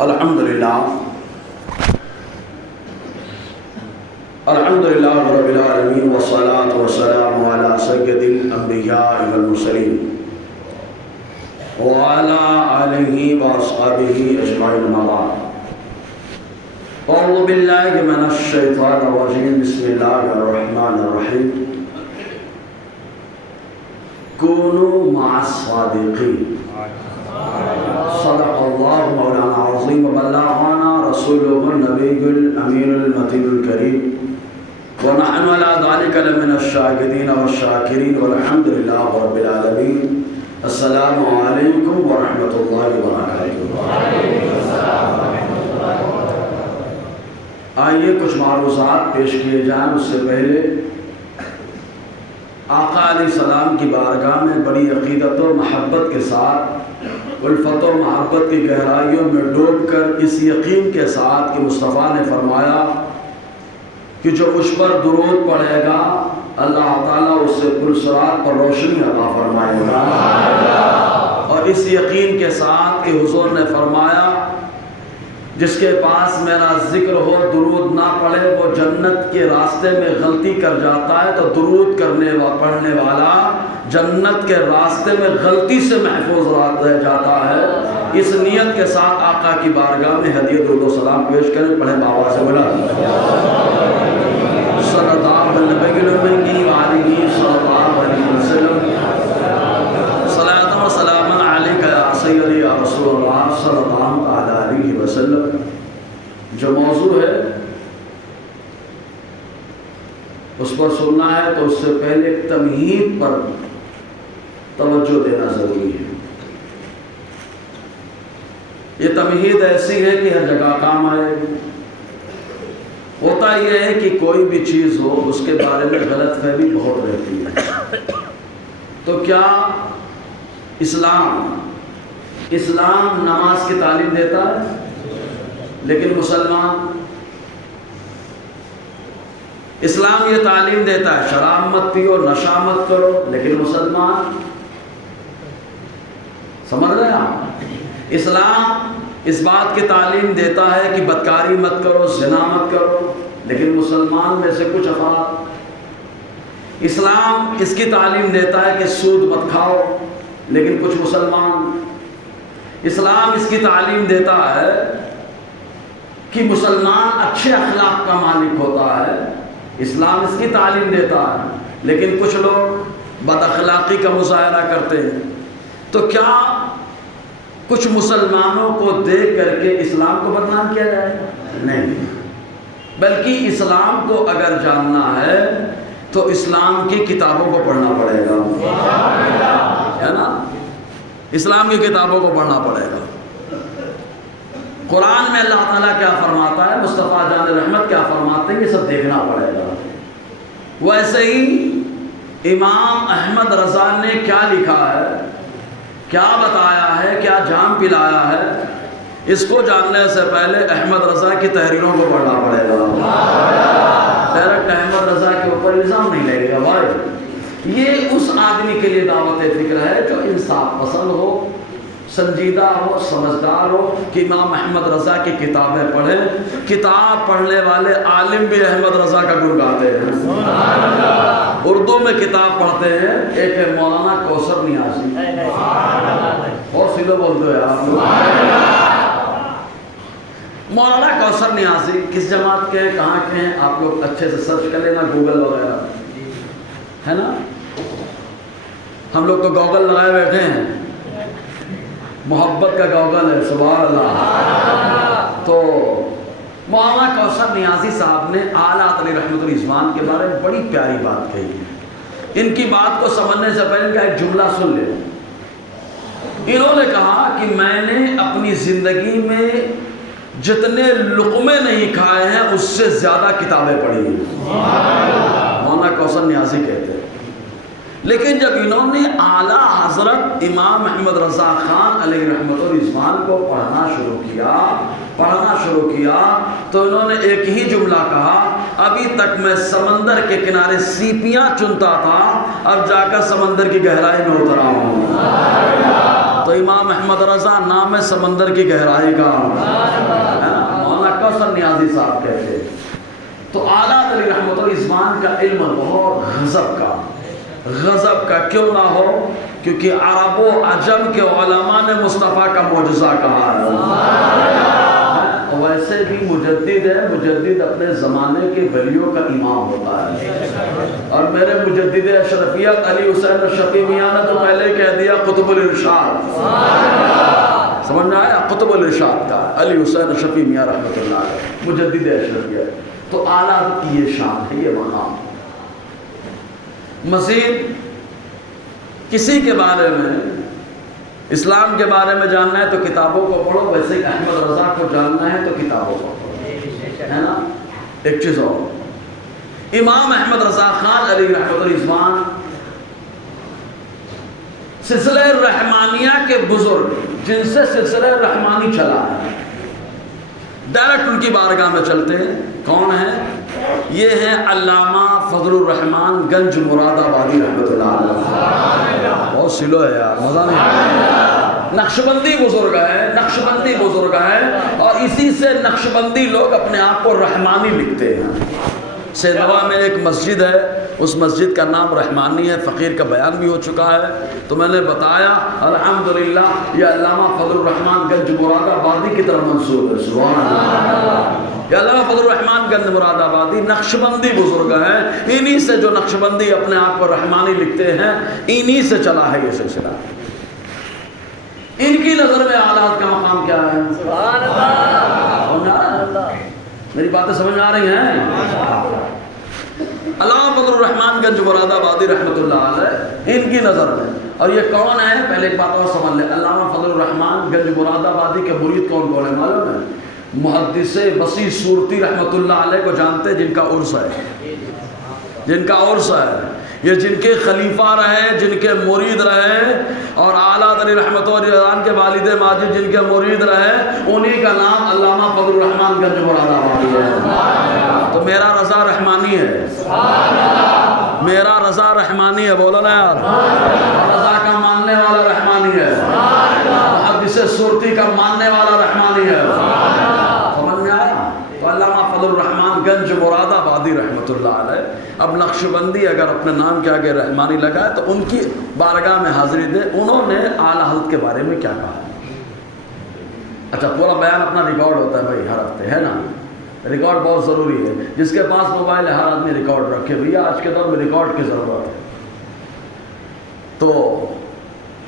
الحمدللہ رب العالمین والصلاة والسلام علی سید الانبیاء والمرسلین وعلی آلہ واصحابہ اجمعین اما بعد اعوذ باللہ من الشیطان الرجیم بسم اللہ الرحمن الرحیم کونوا مع الصادقین صدق اللہ مولانا عظیم وبلغنا رسوله النبی الامین المتین الکریم ونحن على ذلك لمن الشاهدين والشاكرين والحمد لله رب العالمين. السلام علیکم ورحمۃ اللہ وبرکاتہ. آئیے کچھ معروضات پیش کیے جائیں. اس سے پہلے آقا علیہ السلام کی بارگاہ میں بڑی عقیدت و محبت کے ساتھ الفت و محبت کی گہرائیوں میں ڈوب کر اس یقین کے ساتھ کہ مصطفیٰ نے فرمایا کہ جو مجھ پر درود پڑھے گا اللہ تعالیٰ اس سے پرسرات پر روشنی عطا فرمائے گا، اور اس یقین کے ساتھ کہ حضور نے فرمایا جس کے پاس میرا ذکر ہو درود نہ پڑھے وہ جنت کے راستے میں غلطی کر جاتا ہے، تو درود پڑھنے والا جنت کے راستے میں غلطی سے محفوظ رہ جاتا ہے. اس نیت کے ساتھ آقا کی بارگاہ میں ہدیہ درود و سلام پیش کریں. پڑھیں بابا سے بلا صلی اللہ علیہ وسلم صلاۃ و سلام علیک یا سیدی یا رسول اللہ صلی اللہ علیہ وسلم. جو موضوع ہے اس پر سننا ہے تو اس سے پہلے ایک تمہید پر توجہ دینا ضروری ہے. یہ تمہید ایسی ہے کہ ہر جگہ کام آئے. ہوتا یہ ہے کہ کوئی بھی چیز ہو اس کے بارے میں غلط فہمی بہت رہتی ہے. تو کیا اسلام نماز کی تعلیم دیتا ہے لیکن مسلمان؟ اسلام یہ تعلیم دیتا ہے شراب مت پیو نشہ مت کرو، لیکن مسلمان سمجھ رہے ہیں آپ؟ اسلام اس بات کی تعلیم دیتا ہے کہ بدکاری مت کرو زنا مت کرو، لیکن مسلمان میں سے کچھ افراد. اسلام اس کی تعلیم دیتا ہے کہ سود مت کھاؤ، لیکن کچھ مسلمان. اسلام اس کی تعلیم دیتا ہے کہ مسلمان اچھے اخلاق کا مالک ہوتا ہے. اسلام اس کی تعلیم دیتا ہے، لیکن کچھ لوگ بد اخلاقی کا مظاہرہ کرتے ہیں. تو کیا کچھ مسلمانوں کو دیکھ کر کے اسلام کو بدنام کیا جائے؟ نہیں، بلکہ اسلام کو اگر جاننا ہے تو اسلام کی کتابوں کو پڑھنا پڑے گا، ہے نا؟ اسلام کی کتابوں کو پڑھنا پڑے گا. قرآن میں اللہ تعالیٰ کیا فرماتا ہے، مصطفیٰ جان رحمت کیا فرماتے ہیں، یہ سب دیکھنا پڑے گا. ویسے ہی امام احمد رضا نے کیا لکھا ہے، کیا بتایا ہے، کیا جام پلایا ہے، اس کو جاننے سے پہلے احمد رضا کی تحریروں کو پڑھنا پڑے گا. ڈائریکٹ احمد رضا کے اوپر الزام نہیں لگے گا بھائی. یہ اس آدمی کے لیے دعوت فکر ہے جو انصاف پسند ہو، سنجیدہ ہو، سمجھدار ہو کہ امام احمد رضا کی کتابیں پڑھیں. کتاب پڑھنے والے عالم بھی احمد رضا کا گن گاتے ہیں. اردو میں کتاب پڑھتے ہیں. ایک ہے مولانا کوثر نیازی، اور سیدھے بولتے ہیں آپ. مولانا کوثر نیازی کس جماعت کے ہیں، کہاں کے ہیں، آپ لوگ اچھے سے سرچ کر لینا گوگل وغیرہ، ہے نا؟ ہم لوگ تو گوگل لگائے بیٹھے ہیں، محبت کا گوگل ہے، سبحان اللہ. تو مولانا کوثر نیازی صاحب نے اعلیٰ علیہ رحمۃ الرضوان کے بارے میں بڑی پیاری بات کہی ہے. ان کی بات کو سمجھنے سے پہلے ان کا ایک جملہ سن لیں. انہوں نے کہا کہ میں نے اپنی زندگی میں جتنے لقمے نہیں کھائے ہیں اس سے زیادہ کتابیں پڑھی ہیں. مولانا کوثر نیازی کہتے ہیں. لیکن جب انہوں نے اعلیٰ حضرت امام احمد رضا خان علیہ رحمۃ الرضوان کو پڑھنا شروع کیا تو انہوں نے ایک ہی جملہ کہا، ابھی تک میں سمندر کے کنارے سیپیاں چنتا تھا، اب جا کر سمندر کی گہرائی میں اترا ہوں. تو تو امام احمد رضا نام سمندر کی گہرائی کا، مولانا کوثر نیازی صاحب کہتے ہیں۔ تو اعلیٰ علی رحمت الرضوان کا علم بہت غضب کا کیوں نہ ہو، کیونکہ عرب و عجم کے علماء نے مصطفیٰ کا معجزہ کہا ہے۔ ویسے بھی مجدد ہے، مجدد اپنے زمانے کے ولیوں کا امام ہوتا ہے، اور میرے مجدد اشرفیت علی حسین الشفیع میاں نے تو پہلے کہہ دیا قطب الارشاد، سمجھ میں آیا؟ قطب الارشاد کا علی حسین الشفیع میاں رحمۃ اللہ علیہ مجدد اشرفیت۔ تو اعلیٰ کی یہ شان ہے، یہ مقام۔ مزید کسی کے بارے میں، اسلام کے بارے میں جاننا ہے تو کتابوں کو پڑھو، ویسے ہی احمد رضا کو جاننا ہے تو کتابوں کو پڑھو، ہے نا۔ ایک چیز اور، امام احمد رضا خان علیہ رحمۃ الرضوان سلسلہ رحمانیہ کے بزرگ، جن سے سلسلہ رحمانی چلا ہے، ڈائریکٹ ان کی بارگاہ میں چلتے ہیں۔ کون ہیں یہ؟ ہیں علامہ فضل الرحمان گنج مراد آبادی رحمۃ اللہ علیہ۔ بہت سلو ہے یار، مزہ نہیں آیا۔ نقشبندی بزرگ ہے، نقشبندی بزرگ ہے، اور اسی سے نقشبندی لوگ اپنے آپ کو رحمانی لکھتے ہیں۔ سینوا میں ایک مسجد ہے، اس مسجد کا نام رحمانی ہے، فقیر کا بیان بھی ہو چکا ہے۔ تو میں نے بتایا الحمدللہ یہ علامہ فضل الرحمان گنج مراد آبادی کی طرف منسوب ہے، سبحان اللہ۔ یہ علامہ فضل الرحمان گنج مراد آبادی نقشبندی بزرگ ہیں، انہی سے جو نقشبندی اپنے آپ کو رحمانی لکھتے ہیں، انہی سے چلا ہے یہ سلسلہ۔ ان کی نظر میں آلات کا مقام کیا ہے؟ سبحان اللہ۔ میری باتیں سمجھ آ رہی ہیں؟ علامہ فضل الرحمان گنج مراد آبادی رحمۃ اللہ علیہ ان کی نظر میں، اور یہ کون ہے؟ پہلے ایک بات اور سمجھ لیں، علامہ فضل الرحمان گنج مراد آبادی کے مرید کون کون ہے معلوم ہے؟ محدث وسیع صورتی رحمۃ اللہ علیہ کو جانتے ہیں، جن کا عرس ہے، جن کا عرس ہے، یہ جن کے خلیفہ رہے، جن کے مرید رہے، اور اعلیٰ علی رحمۃ الرضوان کے والد ماجد جن کے مرید رہے، انہی کا نام علامہ فضل الرحمان گنج مراد آبادی ہے۔ تو میرا رضا رحمانی ہے، میرا رضا رحمانی ہے، بولو نا یار، رضا کا ماننے والا رحمانی ہے، محدث صورتی کا ماننے والا رحمانی ہے، سمجھ میں آیا؟ تو علامہ فضل الرحمان گنج مراد آبادی رحمۃ اللہ علیہ، اب نقشبندی اگر اپنے نام کے آگے رحمانی لگا ہے تو ان کی بارگاہ میں حاضری دے، انہوں نے اعلیٰ حضرت کے بارے میں کیا کہا۔ اچھا، پورا بیان اپنا ریکارڈ ہوتا ہے بھائی ہر ہفتے، ہے نا، ریکارڈ بہت ضروری ہے۔ جس کے پاس موبائل ہے ہر آدمی ریکارڈ رکھے، بھیا آج کے دور میں ریکارڈ کی ضرورت ہے۔ تو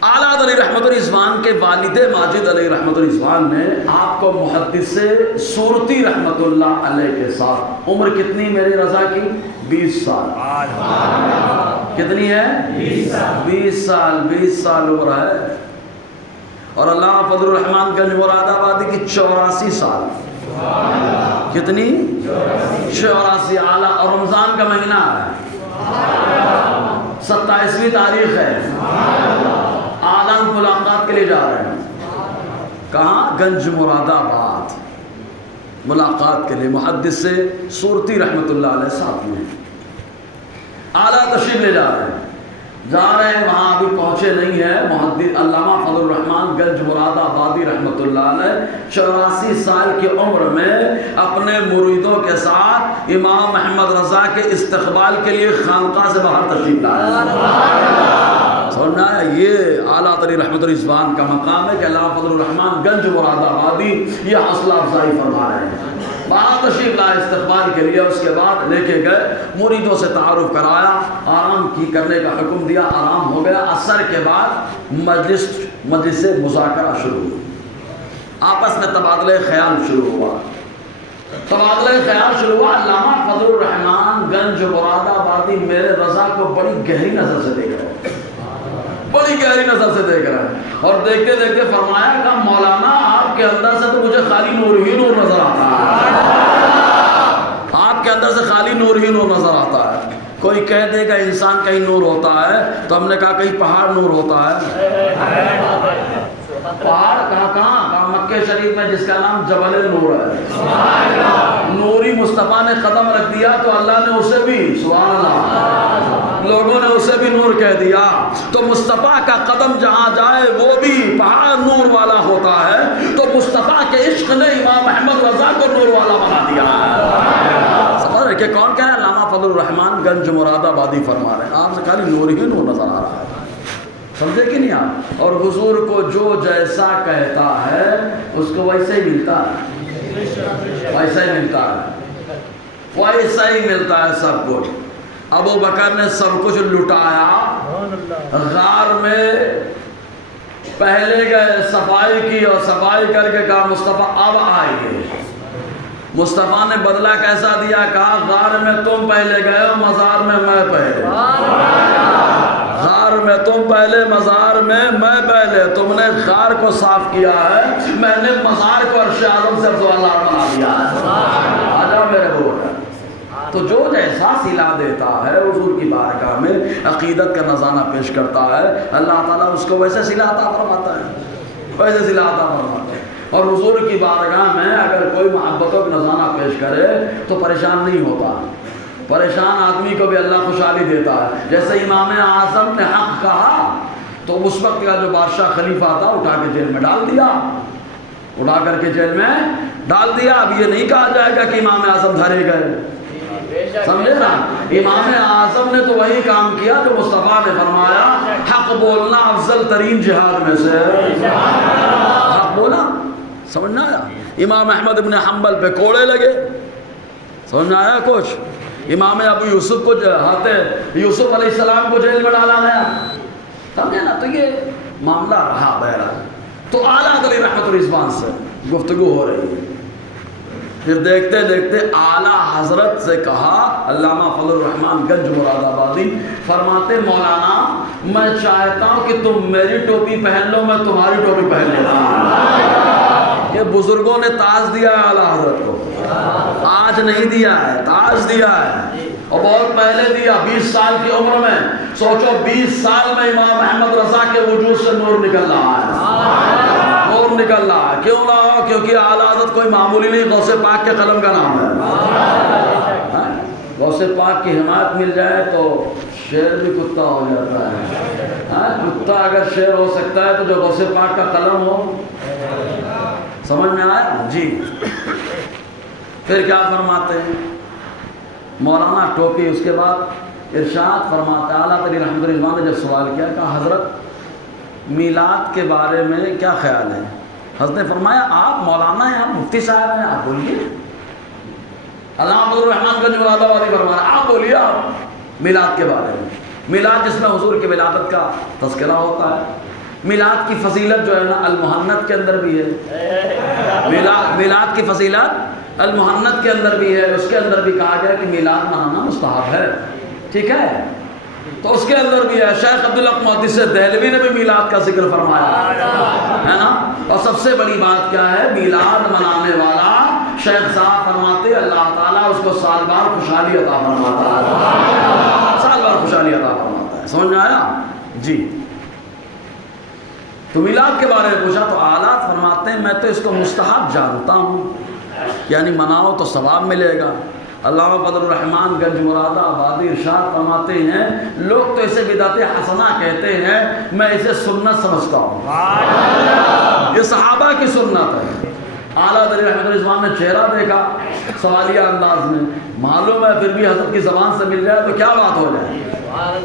اعلیٰ علی رحمۃ الرضوان کے والد ماجد علیہ رحمۃ الرضوان نے آپ کو محدث صورتی رحمۃ اللہ علیہ کے ساتھ، عمر کتنی میرے رضا کی؟ 20 سال۔ کتنی ہے؟ 20 سال، 20 سال عمر ہے۔ اور علامہ فضل الرحمان گنج مراد آبادی کی 84 سال۔ کتنی؟ 84۔ اعلیٰ، اور رمضان کا مہینہ ہے، 27ویں تاریخ ہے، اعلیٰ ملاقات کے لیے جا رہے ہیں۔ کہاں؟ گنج مراد آباد، ملاقات کے لیے محدث سے صورتی رحمۃ اللہ علیہ ساتھ میں اعلیٰ تشریف لے جا رہے ہیں، وہاں ابھی پہنچے نہیں ہیں۔ محدث علامہ فضل الرحمان گنج مراد آبادی رحمۃ اللہ علیہ 84 سال کی عمر میں اپنے مریدوں کے ساتھ امام احمد رضا کے استقبال کے لیے خانقاہ سے باہر تشریف لائے۔ سننا ہے، یہ اعلیٰ علی رحمۃ الرضوان کا مقام ہے کہ علامہ فضل الرحمان گنج مراد آبادی یہ حوصلہ افزائی فرما رہے ہیں۔ باہر تشریف لائے استقبال کے لیے، اس کے بعد لے کے گئے، مریدوں سے تعارف کرایا، آرام کی کرنے کا حکم دیا، آرام ہو گیا۔ عصر کے بعد مجلس سے مذاکرہ شروع ہوئی، آپس میں تبادلہ خیال شروع ہوا۔ علامہ فضل الرحمان گنج مراد آبادی میرے رضا کو بڑی گہری نظر سے دیکھ رہے ہیں، بڑی گہری نظر سے دیکھ رہے ہیں، اور دیکھتے دیکھتے فرمایا کہ مولانا آپ کے اندر سے تو مجھے خالی نور ہی نور نظر آتا ہے، آپ کے اندر سے خالی نور ہی نور نظر آتا ہے۔ کوئی کہہ دے گا انسان کہیں نور ہوتا ہے، تو ہم نے کہا کہیں پہاڑ نور ہوتا ہے، پہاڑ کہاں مکہ شریف میں جس کا نام جبل نور ہے، نوری مصطفیٰ نے قدم رکھ دیا تو اللہ نے اسے بھی، سبحان اللہ، لوگوں نے اسے بھی نور کہہ دیا۔ تو مصطفیٰ کا قدم جہاں جائے وہ بھی پہاڑ نور والا ہوتا ہے، تو مصطفیٰ کے عشق نے امام احمد رضا کو نور والا بنا دیا ہے۔ سمجھ رہے کہ کون کہہ رہا ہے؟ علامہ فضل الرحمان گنج مراد آبادی فرما رہے ہیں، آپ سے خالی نور ہی نور نظر آ رہا ہے، سمجھے کہ نہیں آپ؟ اور حضور کو جو جیسا کہتا ہے اس کو ویسے ہی ملتا ہے، ویسا ہی ملتا ہے، ویسا ہی ملتا ہے سب کچھ۔ ابو بکر نے سب کچھ لٹایا، غار میں پہلے گئے، صفائی کی اور صفائی کر کے کہا مصطفیٰ اب آئیے۔ مصطفیٰ نے بدلہ کیسا دیا؟ کہا غار میں تم پہلے گئے ہو، مزار میں میں پہلے، غار میں تم پہلے، مزار میں میں پہلے۔ تم نے غار کو صاف کیا ہے، میں نے مزار کو عرش اعظم سے افضل بنا دیا ہے۔ آ جاؤ میرے بول۔ تو جو جیسا صلہ دیتا ہے حضور کی بارگاہ میں، عقیدت کا نذرانہ پیش کرتا ہے، اللہ تعالیٰ اس کو ویسے صلہ عطا فرماتا ہے، ویسے صلہ عطا فرماتا ہے۔ اور حضور کی بارگاہ میں اگر کوئی محبتوں کا نذرانہ پیش کرے تو پریشان نہیں ہوتا، پریشان آدمی کو بھی اللہ خوشحالی دیتا ہے۔ جیسے امام اعظم نے حق کہا تو اس وقت کا جو بادشاہ خلیفہ تھا اٹھا کے جیل میں ڈال دیا، اٹھا کر کے جیل میں ڈال دیا۔ اب یہ نہیں کہا جائے گا کہ امام اعظم دھرے گئے، سمجھے نا؟ امام اعظم نے تو وہی کام کیا جو مصطفیٰ نے فرمایا، حق بولنا افضل ترین جہاد میں سے، حق بولا، سمجھ نہ آیا؟ امام احمد ابن حنبل پہ کوڑے لگے، سمجھ نہ آیا کچھ؟ امام ابو یوسف کو یوسف علیہ السلام کو جیل میں ڈالا گیا، سمجھے نا؟ تو یہ معاملہ رہا بہرحال۔ تو اعلیٰ علی رحمت الرضوان سے گفتگو ہو رہی ہے، پھر دیکھتے دیکھتے اعلیٰ حضرت سے کہا، علامہ فضل الرحمان گنج مراد آبادی فرماتے مولانا میں چاہتا ہوں کہ تم میری ٹوپی پہن لو، میں تمہاری ٹوپی پہن لیتا ہوں۔ یہ بزرگوں نے تاج دیا ہے اعلیٰ حضرت کو، آج نہیں دیا ہے، تاج دیا ہے، اور بہت پہلے دیا، 20 سال کی عمر میں۔ سوچو 20 سال میں امام احمد رضا کے وجود سے نور نکل رہا ہے، نور نکل رہا ہے۔ کیوں رہا؟ کیونکہ اعلیٰ حضرت کوئی معمولی نہیں، غوث پاک کے قلم کا نام ہے۔ غوث پاک کی حمایت مل جائے تو شیر بھی کتا ہو جاتا ہے، کتا اگر شیر ہو سکتا ہے تو جو غوث پاک کا قلم ہو، سمجھ میں آیا جی؟ پھر کیا فرماتے ہیں مولانا ٹوپی؟ اس کے بعد ارشاد فرماتا ہے، اعلیٰ علی رحمت الرضوان نے جب سوال کیا، کہا حضرت میلاد کے بارے میں کیا خیال ہے؟ حضرت نے فرمایا آپ مولانا ہیں، آپ مفتی صاحب ہیں، آپ بولیے۔ علامہ فضل الرحمان گنج مراد آبادی فرما رہا ہے آپ بولیے، آپ میلاد کے بارے میں۔ میلاد جس میں حضور کی ولادت کا تذکرہ ہوتا ہے، میلاد کی فضیلت جو ہے نا المحنت کے اندر بھی ہے، میلاد کی فضیلت المحنت کے اندر بھی ہے، اس کے اندر بھی کہا گیا کہ میلاد منانا مستحب ہے، ٹھیک ہے؟ تو اس کے اندر بھی ہے، شیخ عبدالحق محدث دہلوی نے بھی میلاد کا ذکر فرمایا ہے نا۔ اور سب سے بڑی بات کیا ہے؟ میلاد منانے والا شیخ صاحب فرماتے اللہ تعالیٰ اس کو سال بار خوشحالی عطا فرماتا ہے، سال بار خوشحالی عطا فرماتا ہے، سمجھ میں آیا جی؟ تو میلاد کے بارے میں پوچھا تو اعلیٰ فرماتے ہیں میں تو اس کو مستحب جانتا ہوں، یعنی مناؤ تو ثواب ملے گا۔ علامہ فضل الرحمان گنج مراد آبادی ارشاد فرماتے ہیں لوگ تو اسے بدعت حسنہ کہتے ہیں، میں اسے سنت سمجھتا ہوں، یہ صحابہ کی سنت ہے۔ اعلیٰ علی رحمت الرضوان نے چہرہ دیکھا سوالیہ انداز میں، معلوم ہے پھر بھی حضرت کی زبان سے مل جائے تو کیا بات ہو جائے،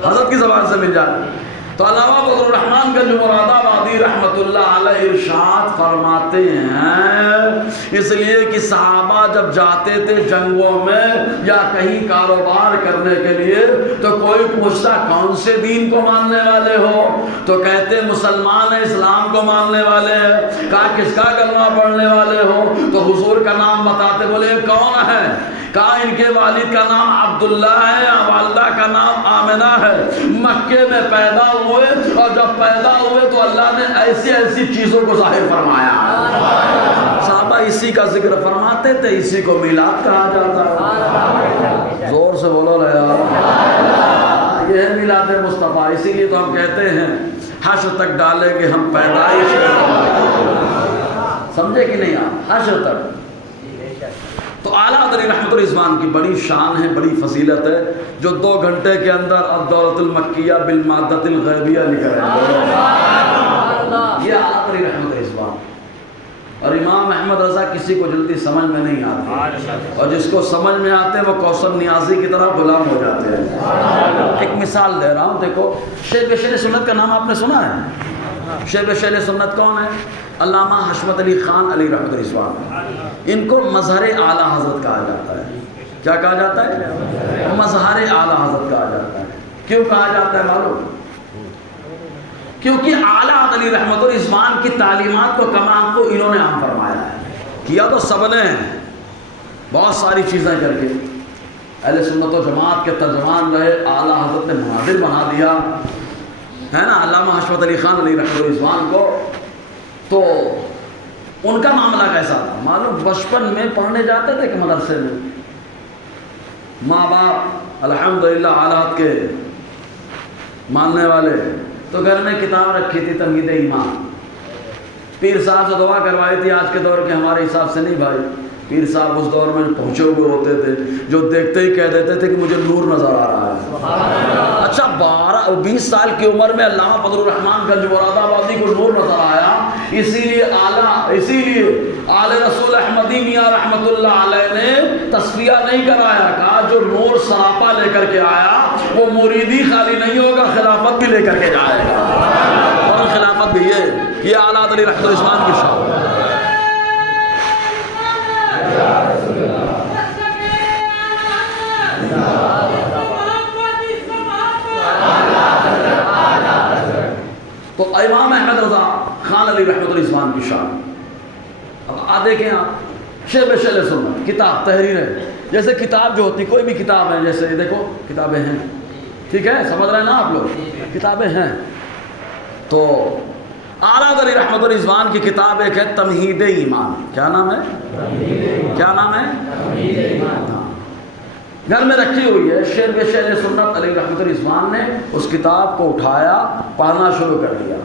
حضرت کی زبان سے مل جائے تو علامہ فضل الرحمان گنج مراد آبادی رحمت اللہ علیہ ارشاد فرماتے ہیں اس لیے کہ صحابہ جب جاتے تھے جنگوں میں یا کہیں کاروبار کرنے کے لیے تو کوئی پوچھتا کون سے دین کو ماننے والے ہو تو کہتے مسلمان ہیں، اسلام کو ماننے والے ہیں۔ کہا کس کا کلمہ پڑھنے والے ہو تو حضور کا نام بتاتے، بولے کون ہے؟ کہا ان کے والد کا نام عبداللہ ہے، والدہ کا نام آمنہ ہے، مکے میں پیدا ہوئے اور جب پیدا ہوئے تو اللہ نے ایسی ایسی چیزوں کو ظاہر فرمایا۔ صحابہ اسی کا ذکر فرماتے تھے، اسی کو میلاد کہا جاتا ہے۔ زور سے بولو رہا، یہ ہے میلاد مصطفیٰ۔ اسی لیے تو ہم کہتے ہیں حشر تک ڈالیں گے ہم پیدائش، سمجھے کہ نہیں آپ؟ حشر تک۔ تو اعلیٰ حضرت رحمت الرضوان کی بڑی شان ہے، بڑی فضیلت ہے، جو 2 گھنٹے کے اندر الدولۃ المکیہ بالمادۃ الغیبیہ لکھ رہے ہیں۔ یہ اعلیٰ حضرت رحمت الرضوان۔ اور امام احمد رضا کسی کو جلدی سمجھ میں نہیں آتے، اور جس کو سمجھ میں آتے ہیں وہ کوثر نیازی کی طرح غلام ہو جاتے ہیں۔ ایک مثال دے رہا ہوں، دیکھو شیخ شیخ سنت کا نام آپ نے سنا ہے؟ شیخ شیخ سنت کون ہے؟ علامہ حشمت علی خان علی رحمت الرضوان۔ ان کو مظہر اعلیٰ حضرت کہا جاتا ہے۔ کیا کہا جاتا ہے؟ مظہر اعلیٰ حضرت کہا جاتا ہے۔ کیوں کہا جاتا ہے معلوم؟ کیونکہ اعلیٰ حضرت علی رحمت الرضوان کی تعلیمات کو کمان کو انہوں نے عام فرمایا ہے۔ کیا تو سب نے بہت ساری چیزیں کر کے اہل سنت و جماعت کے ترجمان رہے، اعلیٰ حضرت نے مناظر بنا دیا ہے نا علامہ حشمت علی خان علی رحمت الرضوان کو۔ تو ان کا معاملہ کیسا تھا معلوم؟ بچپن میں پڑھنے جاتے تھے کہ مدرسے میں، ماں باپ الحمدللہ اعلیٰ حضرت کے ماننے والے، تو گھر میں کتاب رکھی تھی تمہید ایمان، پیر صاحب سے دعا کروائی تھی۔ آج کے دور کے ہمارے حساب سے نہیں بھائی، پیر صاحب اس دور میں پہنچے ہوئے ہوتے تھے، جو دیکھتے ہی کہہ دیتے تھے کہ مجھے نور نظر آ رہا ہے۔ اچھا 20 سال کی عمر میں علامہ فضل الرحمان گنج مراد آبادی کو نور نظر آیا، اسی لیے آل رسول احمدی میاں رحمت اللہ علیہ نے تصفیہ نہیں کرایا، کہا جو نور سراپا لے کر کے آیا وہ مریدی خالی نہیں ہوگا، خلافت بھی لے کر کے جائے گا۔ اور خلافت بھی یہ اعلیٰ حضرت رحمت الرضوان کی شان۔ تو امام احمد رضا خان علی رحمت الرضوان کی شان۔ اب دیکھیں آپ شیخ سنت کتاب تحریر ہے، جیسے کتاب جو ہوتی کوئی بھی کتاب ہے، جیسے دیکھو کتابیں ہیں، ٹھیک ہے سمجھ رہے ہیں نا آپ لوگ، کتابیں ہیں۔ تو اعلیٰ حضرت رحمت الرضوان کی کتاب ایک ہے تمہید ایمان۔ کیا نام ہے؟ کیا نام ہے؟ گھر میں رکھی ہوئی ہے۔ شیخ سنت علی رحمت الرضوان نے اس کتاب کو اٹھایا، پڑھنا شروع کر دیا۔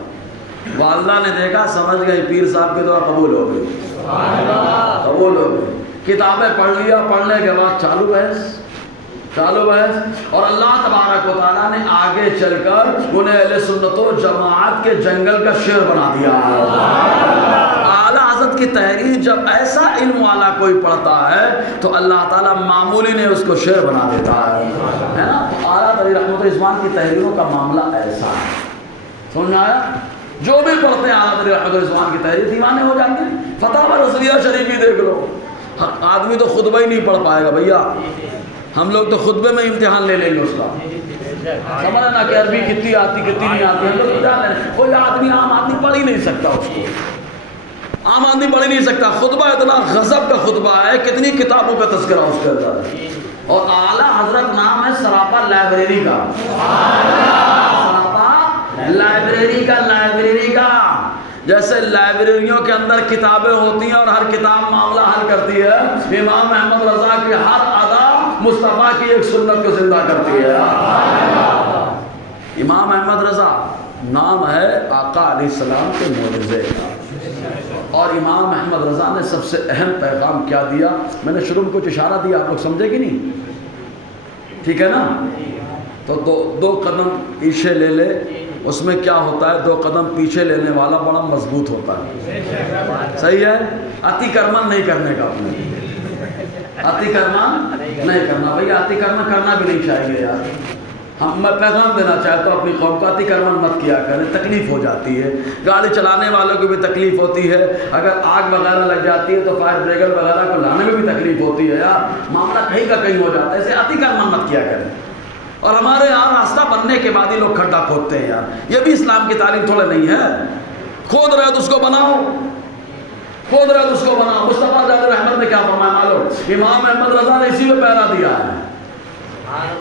والدہ نے دیکھا، سمجھ گئی پیر صاحب کی دعا قبول ہو گئی، قبول ہو گئی۔ کتابیں پڑھ لیا، پڑھنے کے بعد چالو بحث، اور اللہ تبارک و تعالیٰ نے آگے چل کر انہیں اہل سنت و جماعت کے جنگل کا شیر بنا دیا۔ اعلیٰ حضرت کی تحریر جب ایسا علم والا کوئی پڑھتا ہے تو اللہ تعالیٰ معمولی نے اس کو شیر بنا دیتا ہے نا۔ تو اعلیٰ حضرت رحمت الرضوان کی تحریروں کا معاملہ ایسا ہے، سمجھ آیا؟ جو بھی پڑھتے ہیں اعلیٰ حضرت رحمت الرضوان کی تحریر دیوانے ہو جاتے ہیں۔ فتاوی رضویہ شریف ہی دیکھ لو، آدمی تو خطبہ ہی نہیں پڑھ پائے گا بھیا، ہم لوگ تو خطبے میں امتحان لے لیں گے اس کا، سمجھنا کہ عربی کتنی آتی کتنی نہیں آتی، ہم لوگ کوئی آدمی عام آدمی پڑھ ہی نہیں سکتا، اس کو عام آدمی پڑھ ہی نہیں سکتا۔ خطبہ اتنا غضب کا خطبہ ہے، کتنی کتابوں کا تذکرہ اس کے اندر ہے۔ اور اعلیٰ حضرت نام ہے سراپا لائبریری کا، سراپا لائبریری کا، جیسے لائبریریوں کے اندر کتابیں ہوتی ہیں اور ہر کتاب معاملہ حل کرتی ہے، امام احمد رضا کی ہر ادا مصطفیٰ کی ایک سنت کو زندہ کرتی ہے۔ امام احمد رضا نام ہے آقا علیہ السلام کے معجزے کا، اور امام احمد رضا نے سب سے اہم پیغام کیا دیا؟ میں نے شروع میں کچھ اشارہ دیا، آپ لوگ سمجھے کہ نہیں؟ ٹھیک ہے نا؟ تو دو قدم پیچھے لے لے، اس میں کیا ہوتا ہے؟ 2 قدم پیچھے لینے والا بڑا مضبوط ہوتا ہے، صحیح ہے؟ اتی کرمن نہیں کرنے کا، اپنے اتی کرمن نہیں کرنا بھائی، اتی کرمن کرنا بھی نہیں چاہیے یار۔ میں پیغام دینا چاہتا ہوں اپنی قوم کو، اتی کرمن مت کیا کریں، تکلیف ہو جاتی ہے، گاڑی چلانے والوں کو بھی تکلیف ہوتی ہے، اگر آگ وغیرہ لگ جاتی ہے تو فائر بریگیڈ وغیرہ کو لانے میں بھی تکلیف ہوتی ہے یار، معاملہ کہیں کا کہیں ہو جاتا ہے، اسے اتی کرمن مت کیا کریں۔ اور ہمارے یہاں راستہ بننے کے بعد ہی لوگ کھڈا کھودتے ہیں یار، یہ بھی اسلام کی تعلیم تھوڑے نہیں ہے۔ کھود رہے تو اس کو بناؤ، کھود رہے تو اس کو بناؤ۔ مصطفیٰ جان رحمت نے کیا فرمایا معلوم؟ امام احمد رضا نے اسی میں پیرا دیا ہے۔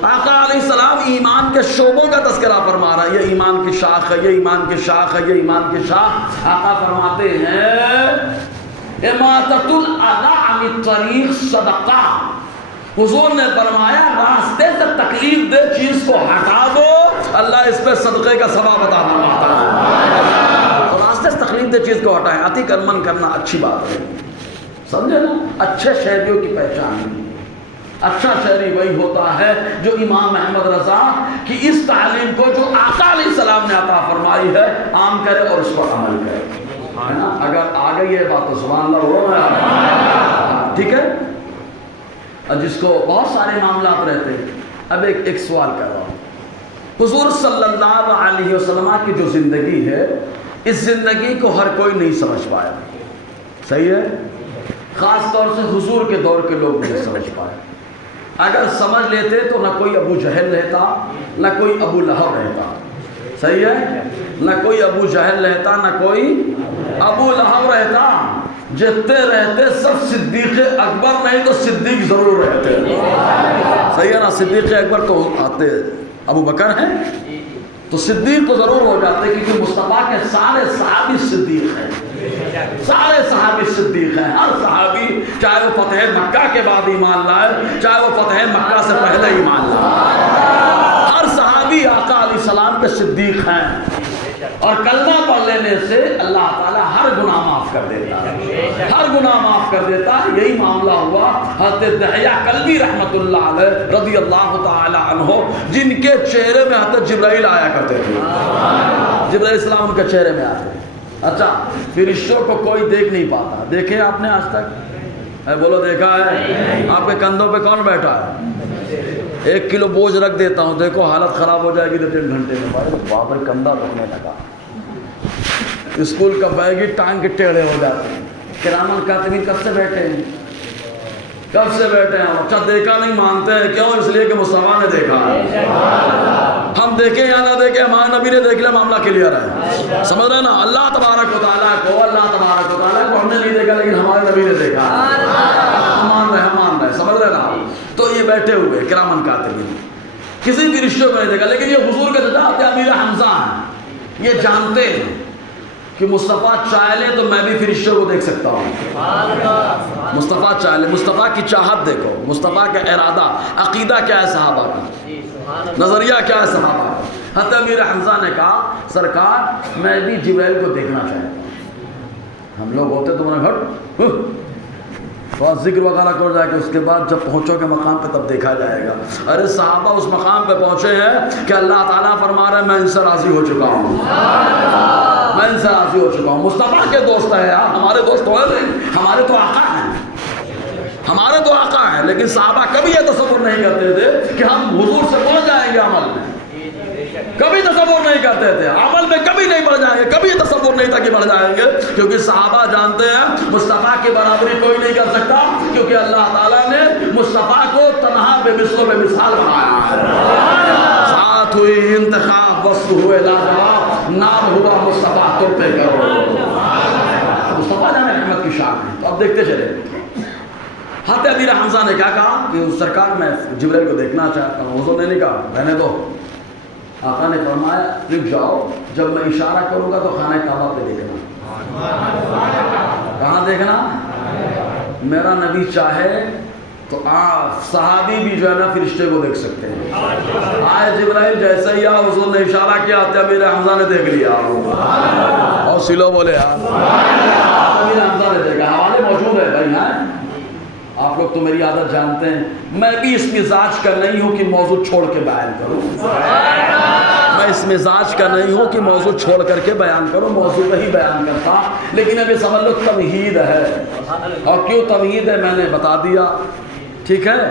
آقا علیہ السلام ایمان کے شعبوں کا تذکرہ فرما رہا ہے، یہ ایمان کی شاخ ہے، یہ ایمان کی شاخ ہے، یہ ایمان کی شاخ۔ آقا فرماتے ہیں اماطۃ الاذی عن الطریق صدقہ، حضور نے فرمایا راستے سے تکلیف دہ چیز کو ہٹا دو، اللہ اس پہ صدقے کا ثواب عطا فرماتا ہے۔ تو راستے سے تکلیف دہ چیز کو ہٹائیں، عتی کرمن کرنا اچھی بات ہے، سمجھے نا؟ اچھے شہریوں کی پہچان، اچھا شہری وہی ہوتا ہے جو امام احمد رضا کی اس تعلیم کو جو آقا علیہ السلام نے عطا فرمائی ہے عام کرے اور اس پر عمل کرے، ہے نا؟ اگر آ گئی یہ بات تو سبحان اللہ ہو رہا ہے، ٹھیک ہے؟ جس کو بہت سارے معاملات رہتے ہیں۔ اب ایک سوال کر رہا ہوں، حضور صلی اللہ علیہ وسلم کی جو زندگی ہے، اس زندگی کو ہر کوئی نہیں سمجھ پایا، صحیح ہے؟ خاص طور سے حضور کے دور کے لوگ نہیں سمجھ پائے۔ اگر سمجھ لیتے تو نہ کوئی ابو جہل رہتا، نہ کوئی ابو لہب رہتا، صحیح ہے؟ نہ کوئی ابو جہل رہتا، نہ کوئی ابو لہب رہتا، جتنے رہتے سب صدیق اکبر نہیں تو صدیق ضرور رہتے، صحیح ہے نا؟ صدیق اکبر تو آتے ابو بکر ہیں تو صدیق تو ضرور ہو جاتے، کیونکہ مصطفیٰ کے سارے صحابی صدیق ہیں، سارے صحابی صدیق ہیں۔ ہر صحابی چاہے وہ فتح مکہ کے بعد ایمان لائے، چاہے وہ فتح مکہ سے پہلے ایمان لائے، ہر صحابی آقا علیہ السلام کے صدیق ہیں۔ اور کلمہ پڑھ لینے سے اللہ تعالیٰ ہر گناہ معاف کر دیتا ہے، ہر گناہ معاف کر دیتا ہے۔ یہی معاملہ ہوا حضرت دحیہ کلبی رحمۃ اللہ علیہ رضی اللہ تعالی عنہ، جن کے چہرے میں حضرت جبرائیل آیا کرتے تھے، جبرائیل السلام ان کے چہرے میں آتے تھے۔ اچھا، فرشتوں کو کوئی دیکھ نہیں پاتا، دیکھے آپ نے آج تک؟ بولو دیکھا ہے؟ آپ کے کندھوں پہ کون بیٹھا ہے؟ 1 کلو بوجھ رکھ دیتا ہوں، دیکھو حالت خراب ہو جائے گی 2-3 گھنٹے میں، بھائی بابا کندھا رکھنے لگا، اسکول کا بیگ ہی ٹانگ کے ٹیڑھے ہو جاتے ہیں۔ کرامن کاتبین کب سے بیٹھے ہیں؟ کب سے بیٹھے ہیں؟ اچھا دیکھا نہیں مانتے ہیں، کیوں؟ اس لیے کہ مصطفیٰ نے دیکھا ہے۔ ہم دیکھیں یا نہ دیکھیں، ہمارے نبی نے دیکھ لیا، معاملہ کلیئر ہے، سمجھ رہے ہیں نا؟ اللہ تبارک و تعالیٰ کو ہم نے نہیں دیکھا لیکن ہمارے نبی نے دیکھا، ہم مان رہے، سمجھ رہے نا؟ تو یہ بیٹھے ہوئے کرامن کاتبین کسی بھی رشتے کو نہیں دیکھا، لیکن یہ حضور کے چچا امیر حمزہ ہیں، یہ جانتے ہیں کہ مصطفیٰ چاہ لے تو میں بھی فرشتوں کو دیکھ سکتا ہوں۔ مصطفیٰ چاہ لے، مصطفیٰ کی چاہت دیکھو، مصطفیٰ کا ارادہ، عقیدہ کیا ہے صحابہ کا، نظریہ کیا ہے صحابہ کا۔ حضرت امیر حمزہ نے کہا سرکار میں بھی جبرائیل کو دیکھنا چاہتا ہوں۔ ہم لوگ ہوتے تو انہیں ہٹ تھوڑا ذکر وغیرہ کرو جا کے، اس کے بعد جب پہنچو گے مقام پہ تب دیکھا جائے گا۔ ارے صحابہ اس مقام پہ پہنچے ہیں کہ اللہ تعالیٰ فرما رہے ہیں میں ان سے راضی ہو چکا ہوں، میں ان سے راضی ہو چکا ہوں۔ مصطفیٰ کے دوست ہیں یار، ہمارے دوست ہوئے نہیں، ہمارے تو آقا ہیں، ہمارے تو آقا ہیں۔ لیکن صحابہ کبھی یہ تصور نہیں کرتے تھے کہ ہم حضور سے پہنچ جائیں گے عمل میں، کبھی تصور نہیں کرتے تھے، عمل میں کبھی نہیں بڑھ جائیں گے، کبھی تصور نہیں تھا کہ بڑھ جائیں گے، کیونکہ صحابہ جانتے ہیں مصطفیٰ کی برابری کوئی نہیں کر سکتا، کیونکہ اللہ تعالیٰ نے مصطفیٰ کو تنہا بے مثل و بے مثال بنایا ہے۔ ساتھ ہوئی انتخاب، وصف ہوئے لاجواب، نام ہوا مصطفیٰ تم پہ کرو۔ مصطفیٰ جانے احمد کی شان ہے۔ تو اب دیکھتے چلے، حضرت امیر حمزہ نے کیا کہا کہ سرکار میں جبرائیل کو دیکھنا چاہتا ہوں۔ حضور نے نہیں کہا رہنے دو، آقا نے فرمایا رک جاؤ، جب میں اشارہ کروں گا تو خانہ کعبہ پہ دیکھنا۔ کہاں دیکھنا؟ میرا نبی چاہے تو صحابی بھی جو ہے نا فرشتے کو دیکھ سکتے ہیں۔ آئے جبرائیل جیسے ہی حضور نے اشارہ کیا تو امیر حمزہ نے دیکھ لیا، اور سلو بولے امیر حمزہ نے دیکھا۔ حوالے موجود ہے بھائی، ہیں آپ لوگ تو میری عادت جانتے ہیں، میں بھی اس مزاج کا نہیں ہوں کہ موضوع چھوڑ کے بیان کروں، میں اس مزاج کا نہیں ہوں کہ موضوع چھوڑ کر کے بیان کروں، موضوع پہ ہی بیان کرتا، لیکن ابھی سمجھ لو تمہید ہے، اور کیوں تمہید ہے میں نے بتا دیا، ٹھیک ہے؟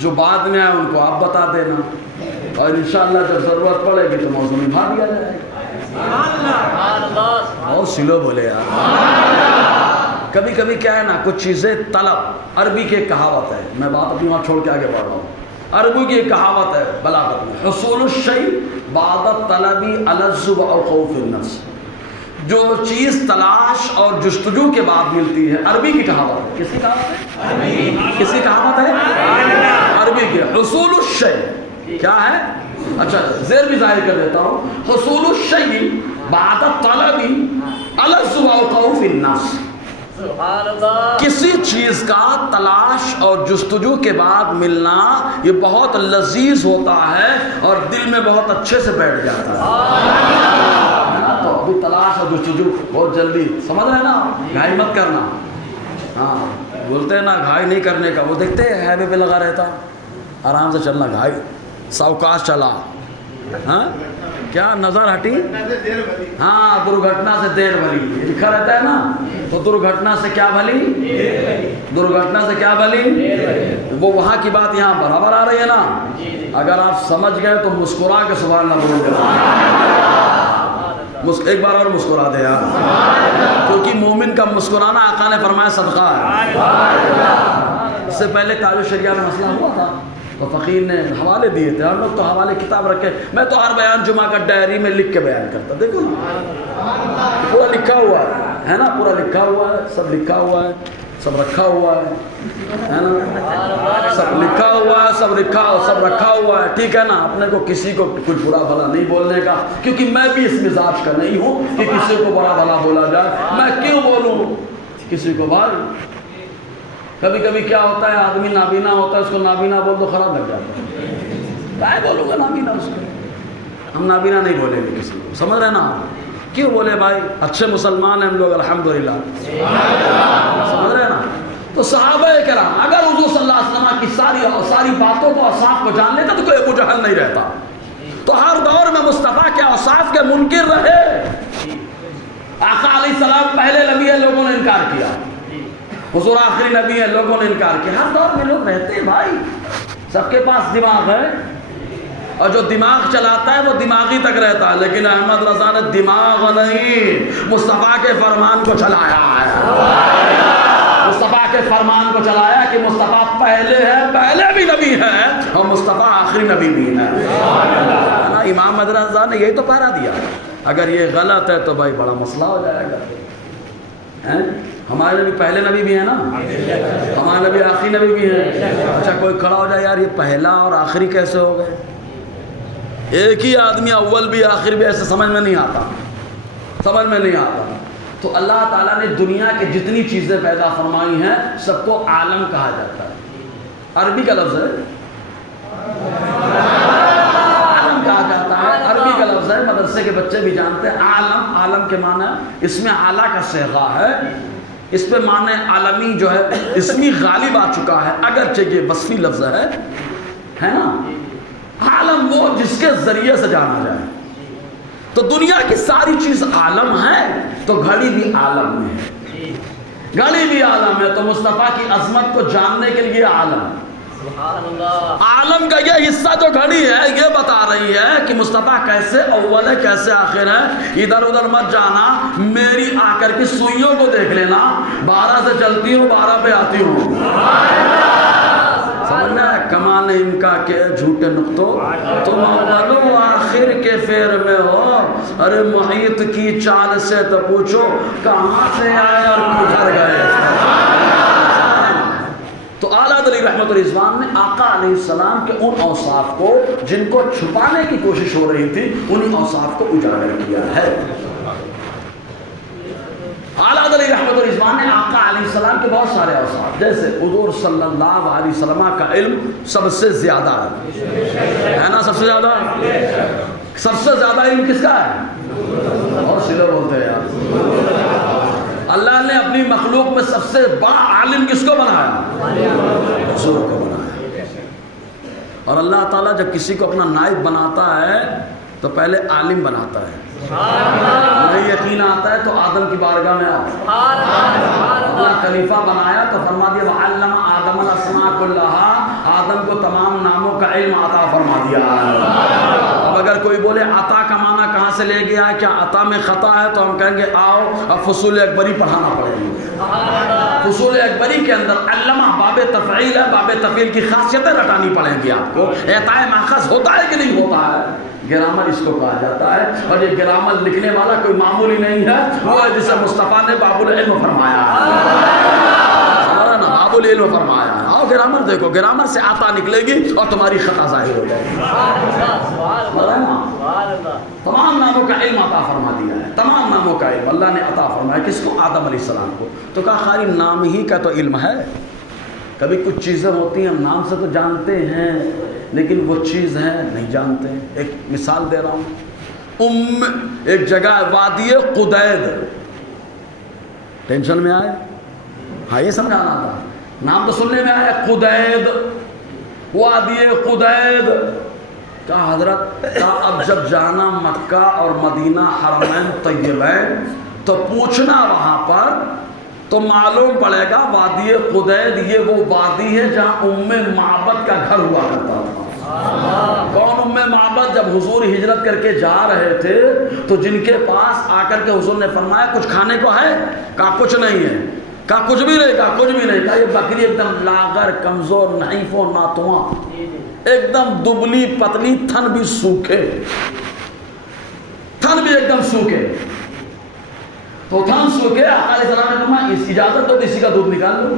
جو بعد میں آئے ان کو آپ بتا دینا، اور انشاءاللہ جب ضرورت پڑے گی تو موضوع نبھا دیا جائے گا۔ اور سلو بولے یار، کبھی کبھی کیا ہے نا کچھ چیزیں طلب، عربی کی ایک کہاوت ہے، میں بات اپنی وہاں چھوڑ کے آگے بڑھ رہا ہوں، عربی کی ایک کہاوت ہے بلاغت میں، حصول الشیء بعد الطلب الذ او خوف النفس، جو چیز تلاش اور جستجو کے بعد ملتی ہے، عربی کی کہاوت ہے۔ کس کی کہاوت ہے؟ کس کی کہاوت ہے؟ عربی کی۔ حصول الشیء کیا ہے؟ اچھا زیر بھی ظاہر کر دیتا ہوں، حصول الشیء بعد الطلب الذ او خوف النفس، کسی چیز کا تلاش اور جستجو کے بعد ملنا یہ بہت لذیذ ہوتا ہے اور دل میں بہت اچھے سے بیٹھ جاتا ہے. تو ابھی تلاش اور جستجو بہت جلدی, سمجھ رہے ہیں نا, گھائی مت کرنا. ہاں بولتے ہیں نا گھائی نہیں کرنے کا, وہ دیکھتے ہیں ہائی وے پہ لگا رہتا, آرام سے چلنا, گھائی ساؤکاش چلا. ہاں کیا نظر ہٹی, ہاں درگھٹنا سے دیر بھلی, یہ لکھا رہتا ہے نا. تو درگھٹنا سے کیا بھلی, درگھٹنا سے کیا بھلی, وہ وہاں کی بات یہاں برابر آ رہی ہے نا. اگر آپ سمجھ گئے تو مسکرا کے سبحان اللہ بول دیں. ایک بار اور مسکرا دے یار, کیونکہ مومن کا مسکرانا آقا نے فرمایا صدقہ ہے. اس سے پہلے تاج الشریعہ میں مسئلہ ہوا تھا تو فقیر نے حوالے دیے تھے, ہم لوگ تو حوالے کتاب رکھے, میں تو ہر بیان جمعہ کا ڈائری میں لکھ کے بیان کرتا, دیکھو پورا لکھا ہوا ہے نا, پورا لکھا ہوا ہے, سب لکھا ہوا ہے, سب رکھا ہوا ہے نا, سب لکھا ہوا ہے, سب رکھا ہوا ہے, ٹھیک ہے نا. اپنے کو کسی کو کچھ برا بھلا نہیں بولنے کا, کیونکہ میں بھی اس مزاج کا نہیں ہوں کہ کسی کو برا بھلا بولا جائے. میں کیوں بولوں کسی کو بھائی. کبھی کبھی کیا ہوتا ہے, آدمی نابینا ہوتا ہے, اس کو نابینا بول تو خراب لگ جاتا ہے. کیا بولوں گا نابینا اس کو, ہم نابینا نہیں بولیں گے کسی کو, سمجھ رہے نا. کیوں بولے بھائی, اچھے مسلمان ہیں ہم لوگ الحمدللہ, سمجھ رہے نا. تو صحابہ کرام اگر حضور صلی اللہ علیہ وسلم کی ساری باتوں کو اوصاف کو جان لیتا تو کوئی ابو جہل نہیں رہتا. تو ہر دور میں مصطفیٰ کے اوصاف کے منکر رہے. آقا علیہ السلام پہلے نبی ہے, لوگوں نے انکار کیا. حضور آخری نبی ہے, لوگوں نے انکار کیا. ہر دور میں لوگ رہتے ہیں بھائی, سب کے پاس دماغ ہے, اور جو دماغ چلاتا ہے وہ دماغی تک رہتا ہے. لیکن احمد رضا نے دماغ نہیں, مصطفیٰ کے فرمان کو چلایا ہے. مصطفیٰ کے فرمان کو چلایا کہ مصطفیٰ پہلے ہے, پہلے بھی نبی ہے, اور مصطفیٰ آخری نبی بھی ہے. امام احمد رضا نے یہی تو پہرا دیا. اگر یہ غلط ہے تو بھائی بڑا مسئلہ ہو جائے گا. ہمارے نبی پہلے نبی بھی ہے نا, ہمارے نبی آخری نبی بھی ہے. اچھا کوئی کھڑا ہو جائے یار یہ پہلا اور آخری کیسے ہو گئے, ایک ہی آدمی اول بھی آخر بھی, ایسے سمجھ میں نہیں آتا, سمجھ میں نہیں آتا. تو اللہ تعالیٰ نے دنیا کے جتنی چیزیں پیدا فرمائی ہیں سب کو عالم کہا جاتا ہے. عربی کا لفظ ہے, عالم کہا جاتا ہے, عربی کا لفظ ہے, مدرسے کے بچے بھی جانتے ہیں. عالم, عالم کے معنی اس میں اعلیٰ کا صیغہ ہے, اس پہ معنی عالمی جو ہے اسمی غالب آ چکا ہے, اگرچہ یہ وصفی لفظ ہے نا. عالم وہ جس کے ذریعے سے جانا جائے. تو دنیا کی ساری چیز عالم ہے, تو گھڑی بھی عالم میں ہے, گھڑی بھی عالم ہے. تو مصطفیٰ کی عظمت کو جاننے کے لیے عالم, عالم کا یہ حصہ جو گھڑی ہے یہ بتا رہی ہے کہ مصطفیٰ کیسے اول ہے کیسے آخر ہے. ادھر ادھر مت جانا, میری آ کر کے سوئیوں کو دیکھ لینا, 12 سے چلتی ہوں 12 پہ آتی ہوں. سمجھنا ہے کمال ان کا کہ جھوٹے نقطوں تم اول و آخر کے فیر میں ہو. ارے محیط کی چال سے تو پوچھو کہاں سے آئے اور کدھر گئے. تو اعلیٰ علی رحمت الرضوان نے آقا علیہ السلام کے ان اوصاف کو جن کو چھپانے کی کوشش ہو رہی تھی, انہی اوصاف کو اجاگر کیا ہے. اعلیٰ علی رحمت الرضوان نے آقا علیہ السلام کے بہت سارے اوصاف, جیسے حضور صلی اللہ علیہ وسلم کا علم سب سے زیادہ ہے نا, سب سے زیادہ, سب سے زیادہ علم کس کا ہے, اور سلے بولتے ہیں یار. اللہ نے اپنی مخلوق میں سب سے بڑا عالم کس کو بنایا, حضور کو بنایا. اور اللہ تعالیٰ جب کسی کو اپنا نائب بناتا ہے تو پہلے عالم بناتا ہے. نہیں یقین آتا ہے تو آدم کی بارگاہ میں آؤ. اللہ خلیفہ بنایا تو فرما دیا وعلم آدم الاسماء کلھا, آدم کو تمام ناموں کا علم عطا فرما دیا. اب اگر کوئی بولے عطا کا معنی کہاں سے لے گیا ہے, کیا عطا میں خطا ہے, تو ہم کہیں گے آؤ اب فصول اکبری پڑھانا پڑے گی. فصول اکبری کے اندر علمہ باب تفعیل ہے, باب تفعیل کی خاصیتیں رٹانی پڑیں گی آپ کو. اعطاء ماخذ ہوتا ہے کہ نہیں ہوتا ہے, گرامر اس کو کہا جاتا ہے. اور یہ گرامر لکھنے والا کوئی معمولی نہیں ہے, وہ ہے جسے مصطفیٰ نے باب العلم فرمایا ہے, باب العلم فرمایا ہے. اور گرامر دیکھو، گرامر سے آتا نکلے گی اور تمہاری خطا ظاہر ہو جائے گی۔ تمام ناموں کا علم عطا فرما دیا ہے، تمام ناموں کا علم اللہ نے عطا فرمایا۔ کس کو؟ آدم علیہ السلام کو۔ تو کہا خالی نام ہی کا تو علم ہے، کبھی کچھ چیزیں ہوتی ہیں ہم نام سے تو جانتے ہیں لیکن وہ چیز ہے نہیں جانتے۔ ایک مثال دے رہا ہوں، ایک جگہ وادی قدید، ٹینشن میں آئے؟ ہاں یہ سمجھانا تھا، نام تو سننے میں آیا قدید، وادی قدید۔ کہا حضرت اب جب جانا مکہ اور مدینہ حرمین طیبین تو پوچھنا وہاں پر تو معلوم پڑے گا وادی قدید یہ وہ وادی ہے جہاں معبد کا گھر ہوا کرتا تھا۔ کون معبد؟ جب حضور ہجرت کر کے جا رہے تھے تو جن کے پاس آ کر کے حضور نے فرمایا کچھ کھانے کو ہے؟ کہا کچھ نہیں ہے۔ کہا کچھ بھی نہیں؟ کہا کچھ بھی نہیں۔ کہا یہ بکری ایک دم لاغر، کمزور، نحیف و ناتواں، ایک دم دبلی پتلی، تھن بھی سوکھے، تھن بھی ایک دم سوکھے۔ تو تھن سوکھے، آقا علیہ السلام نے فرمایا اس اجازت دو اسی کا دودھ نکال لو،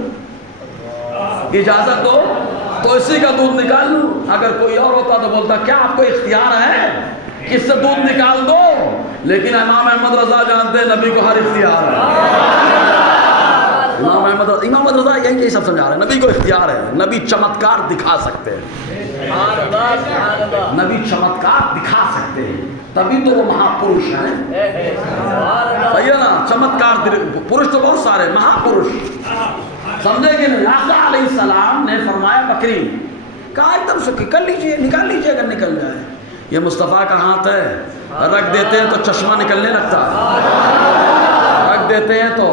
اجازت دو تو اسی کا دودھ نکال لو۔ اگر کوئی اور ہوتا تو بولتا کیا آپ کو اختیار ہے کہ اس سے دودھ نکال دو، لیکن امام احمد رضا جانتے ہیں نبی کو ہر اختیار ہے۔ امام احمد رضا یہی سب سمجھا رہے ہیں، نبی کو اختیار ہے، نبی چمتکار دکھا سکتے ہیں، نبی چمتکار دکھا سکتے ہیں، تبھی تو وہ مہاپروش ہیں۔ صحیح ہے نا؟ چمتکار پروش تو بہت سارے، مہاپروش سمجھے کہ نہیں؟ آقا علیہ السلام نے فرمایا بکری، کہا ایک دم سے کر لیجئے، نکال لیجئے اگر نکل جائے۔ یہ مصطفیٰ کا ہاتھ ہے، رکھ دیتے ہیں تو چشمہ نکلنے لگتا ہے، رکھ دیتے ہیں تو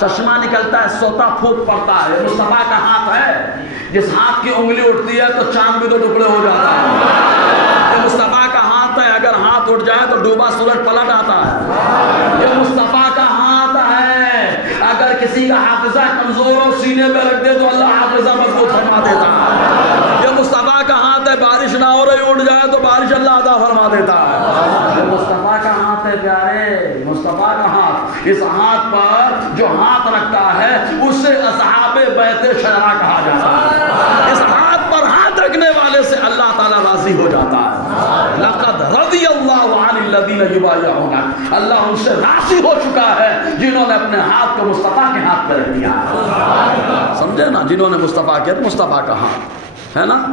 چشمہ نکلتا ہے، سوتا پھوٹ پڑتا ہے۔ مصطفیٰ کا ہاتھ ہے، جس ہاتھ کی انگلی اٹھتی ہے تو چاند بھی دو ٹکڑے ہو جاتا ہے۔ یہ مصطفیٰ کا ہاتھ ہے، اگر ہاتھ اٹھ جائے تو ڈوبا سورج پلٹ آتا ہے۔ یہ مصطفیٰ کا ہاتھ ہے، اگر کسی کا حافظہ کمزور ہو سینے پہ رکھ دے تو اللہ حافظہ مضبوط فرما دیتا ہے۔ یہ مصطفیٰ کا ہاتھ ہے، بارش نہ ہو رہی اٹھ جائے تو بارش اللہ عطا فرما دیتا ہے۔ یہ مصطفیٰ کا ہاتھ ہے پیارے، مصطفیٰ کا ہاتھ۔ اس ہاتھ پر جو ہاتھ رکھتا ہے اسے اصحاب بیت شجرہ کہا جاتا ہے۔ اس ہاتھ پر ہاتھ رکھنے والے سے اللہ تعالیٰ راضی ہو جاتا ہے۔ لقد رضی اللہ عن الذین یبایعونک، اللہ ان سے راضی ہو چکا ہے جنہوں نے اپنے ہاتھ کو مصطفیٰ کے ہاتھ پہ رکھ دیا۔ سمجھے نا؟ جنہوں نے مصطفیٰ کیا تو مصطفیٰ کا ہاتھ ہے نا۔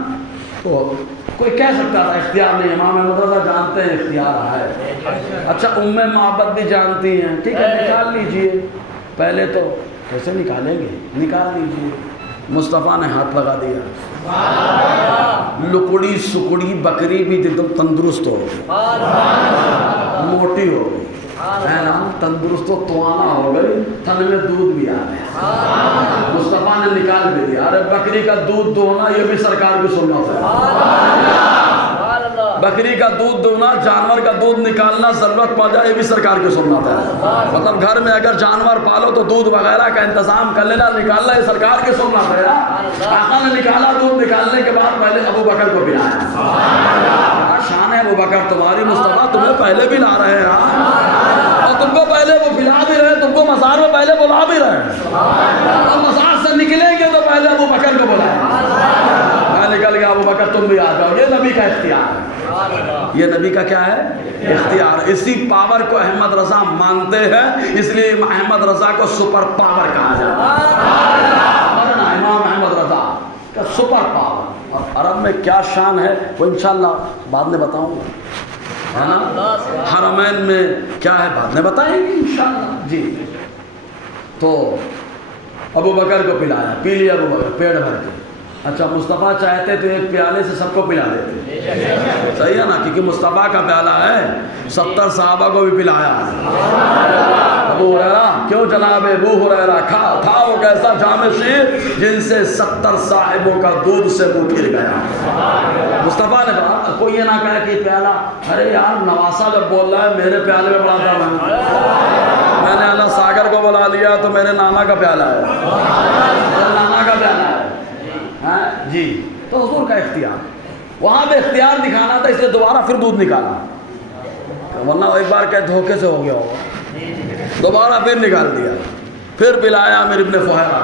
تو کوئی کہہ سکتا تھا اختیار نہیں، امام احمد رضا جانتے ہیں اختیار ہے۔ اچھا معبد بھی جانتی ہیں، ٹھیک ہے نکال لیجئے۔ پہلے تو کیسے نکالیں گے؟ نکال لیجئے۔ مصطفیٰ نے ہاتھ لگا دیا، لکڑی سکڑی بکری بھی ایک دم تندرست ہو گئی، موٹی ہو گئی، ہے نا؟ تندرست و توانا ہو گئی، تھن میں دودھ بھی آ گیا۔ مصطفیٰ نے نکال بھی دیا۔ ارے بکری کا دودھ دونا یہ بھی سرکار کی سنت ہے، بکری کا دودھ دونا، جانور کا دودھ نکالنا ضرورت پڑ جائے یہ بھی سرکار کی سنت ہے۔ مطلب گھر میں اگر جانور پالو تو دودھ وغیرہ کا انتظام کر لینا، نکالنا یہ سرکار کی سنت ہے۔ آقا نے نکالا، دودھ نکالنے کے بعد پہلے ابو بکر کو پلایا۔ شان ہے ابو بکر تمہاری، مصطفیٰ تمہیں پہلے بھی لا رہے ہیں اور تم کو پہلے وہ پلا بھی رہے، تم کو مزار میں پہلے بلا بھی رہے، اور مزار سے نکلیں گے تو پہلے ابو بکر کو بلایا۔ میں نکل گیا، ابو بکر تم بھی آ جاؤ۔ یہ نبی کا اختیار ہے، یہ نبی کا کیا ہے؟ اختیار۔ اسی پاور کو احمد رضا مانتے ہیں، اس لیے احمد رضا کو سپر پاور کہا جاتا ہے۔ امام احمد رضا کا سپر پاور، اور عرب میں کیا شان ہے وہ انشاءاللہ بعد میں بتاؤں گا، ہے نا؟ حرمین میں کیا ہے بعد میں بتائیں گے انشاءاللہ۔ جی تو ابو بکر کو پلایا، پی لیا ابو بکر پیٹ بھر کے۔ اچھا مصطفیٰ چاہتے تو ایک پیالے سے سب کو پلا دیتے، صحیح ہے نا؟ کیونکہ مصطفیٰ کا پیالہ ہے، 70 صحابہ کو بھی پلایا۔ ابو ہریرہ، کیوں جناب ابو ہریرہ؟ تھا وہ کیسا جامع شیر جن سے 70 صاحبوں کا دودھ سے منہ پھر گیا۔ مصطفیٰ نے کہا کوئی یہ نہ کہے کہ پیالہ، ارے یار نواسا جب بول رہا ہے میرے پیالے میں پڑا تھا، میں نے اللہ ساگر کو بلا لیا تو میرے نانا کا پیالہ ہے، نانا کا پیالہ ہے جی۔ تو حضور کا اختیار، وہاں پہ اختیار دکھانا تھا، اس لیے دوبارہ پھر دودھ نکالا، ورنہ ایک بار کہ دھوکے سے ہو گیا ہوگا، دوبارہ پھر نکال دیا، پھر پلایا امیر ابن فہیرہ،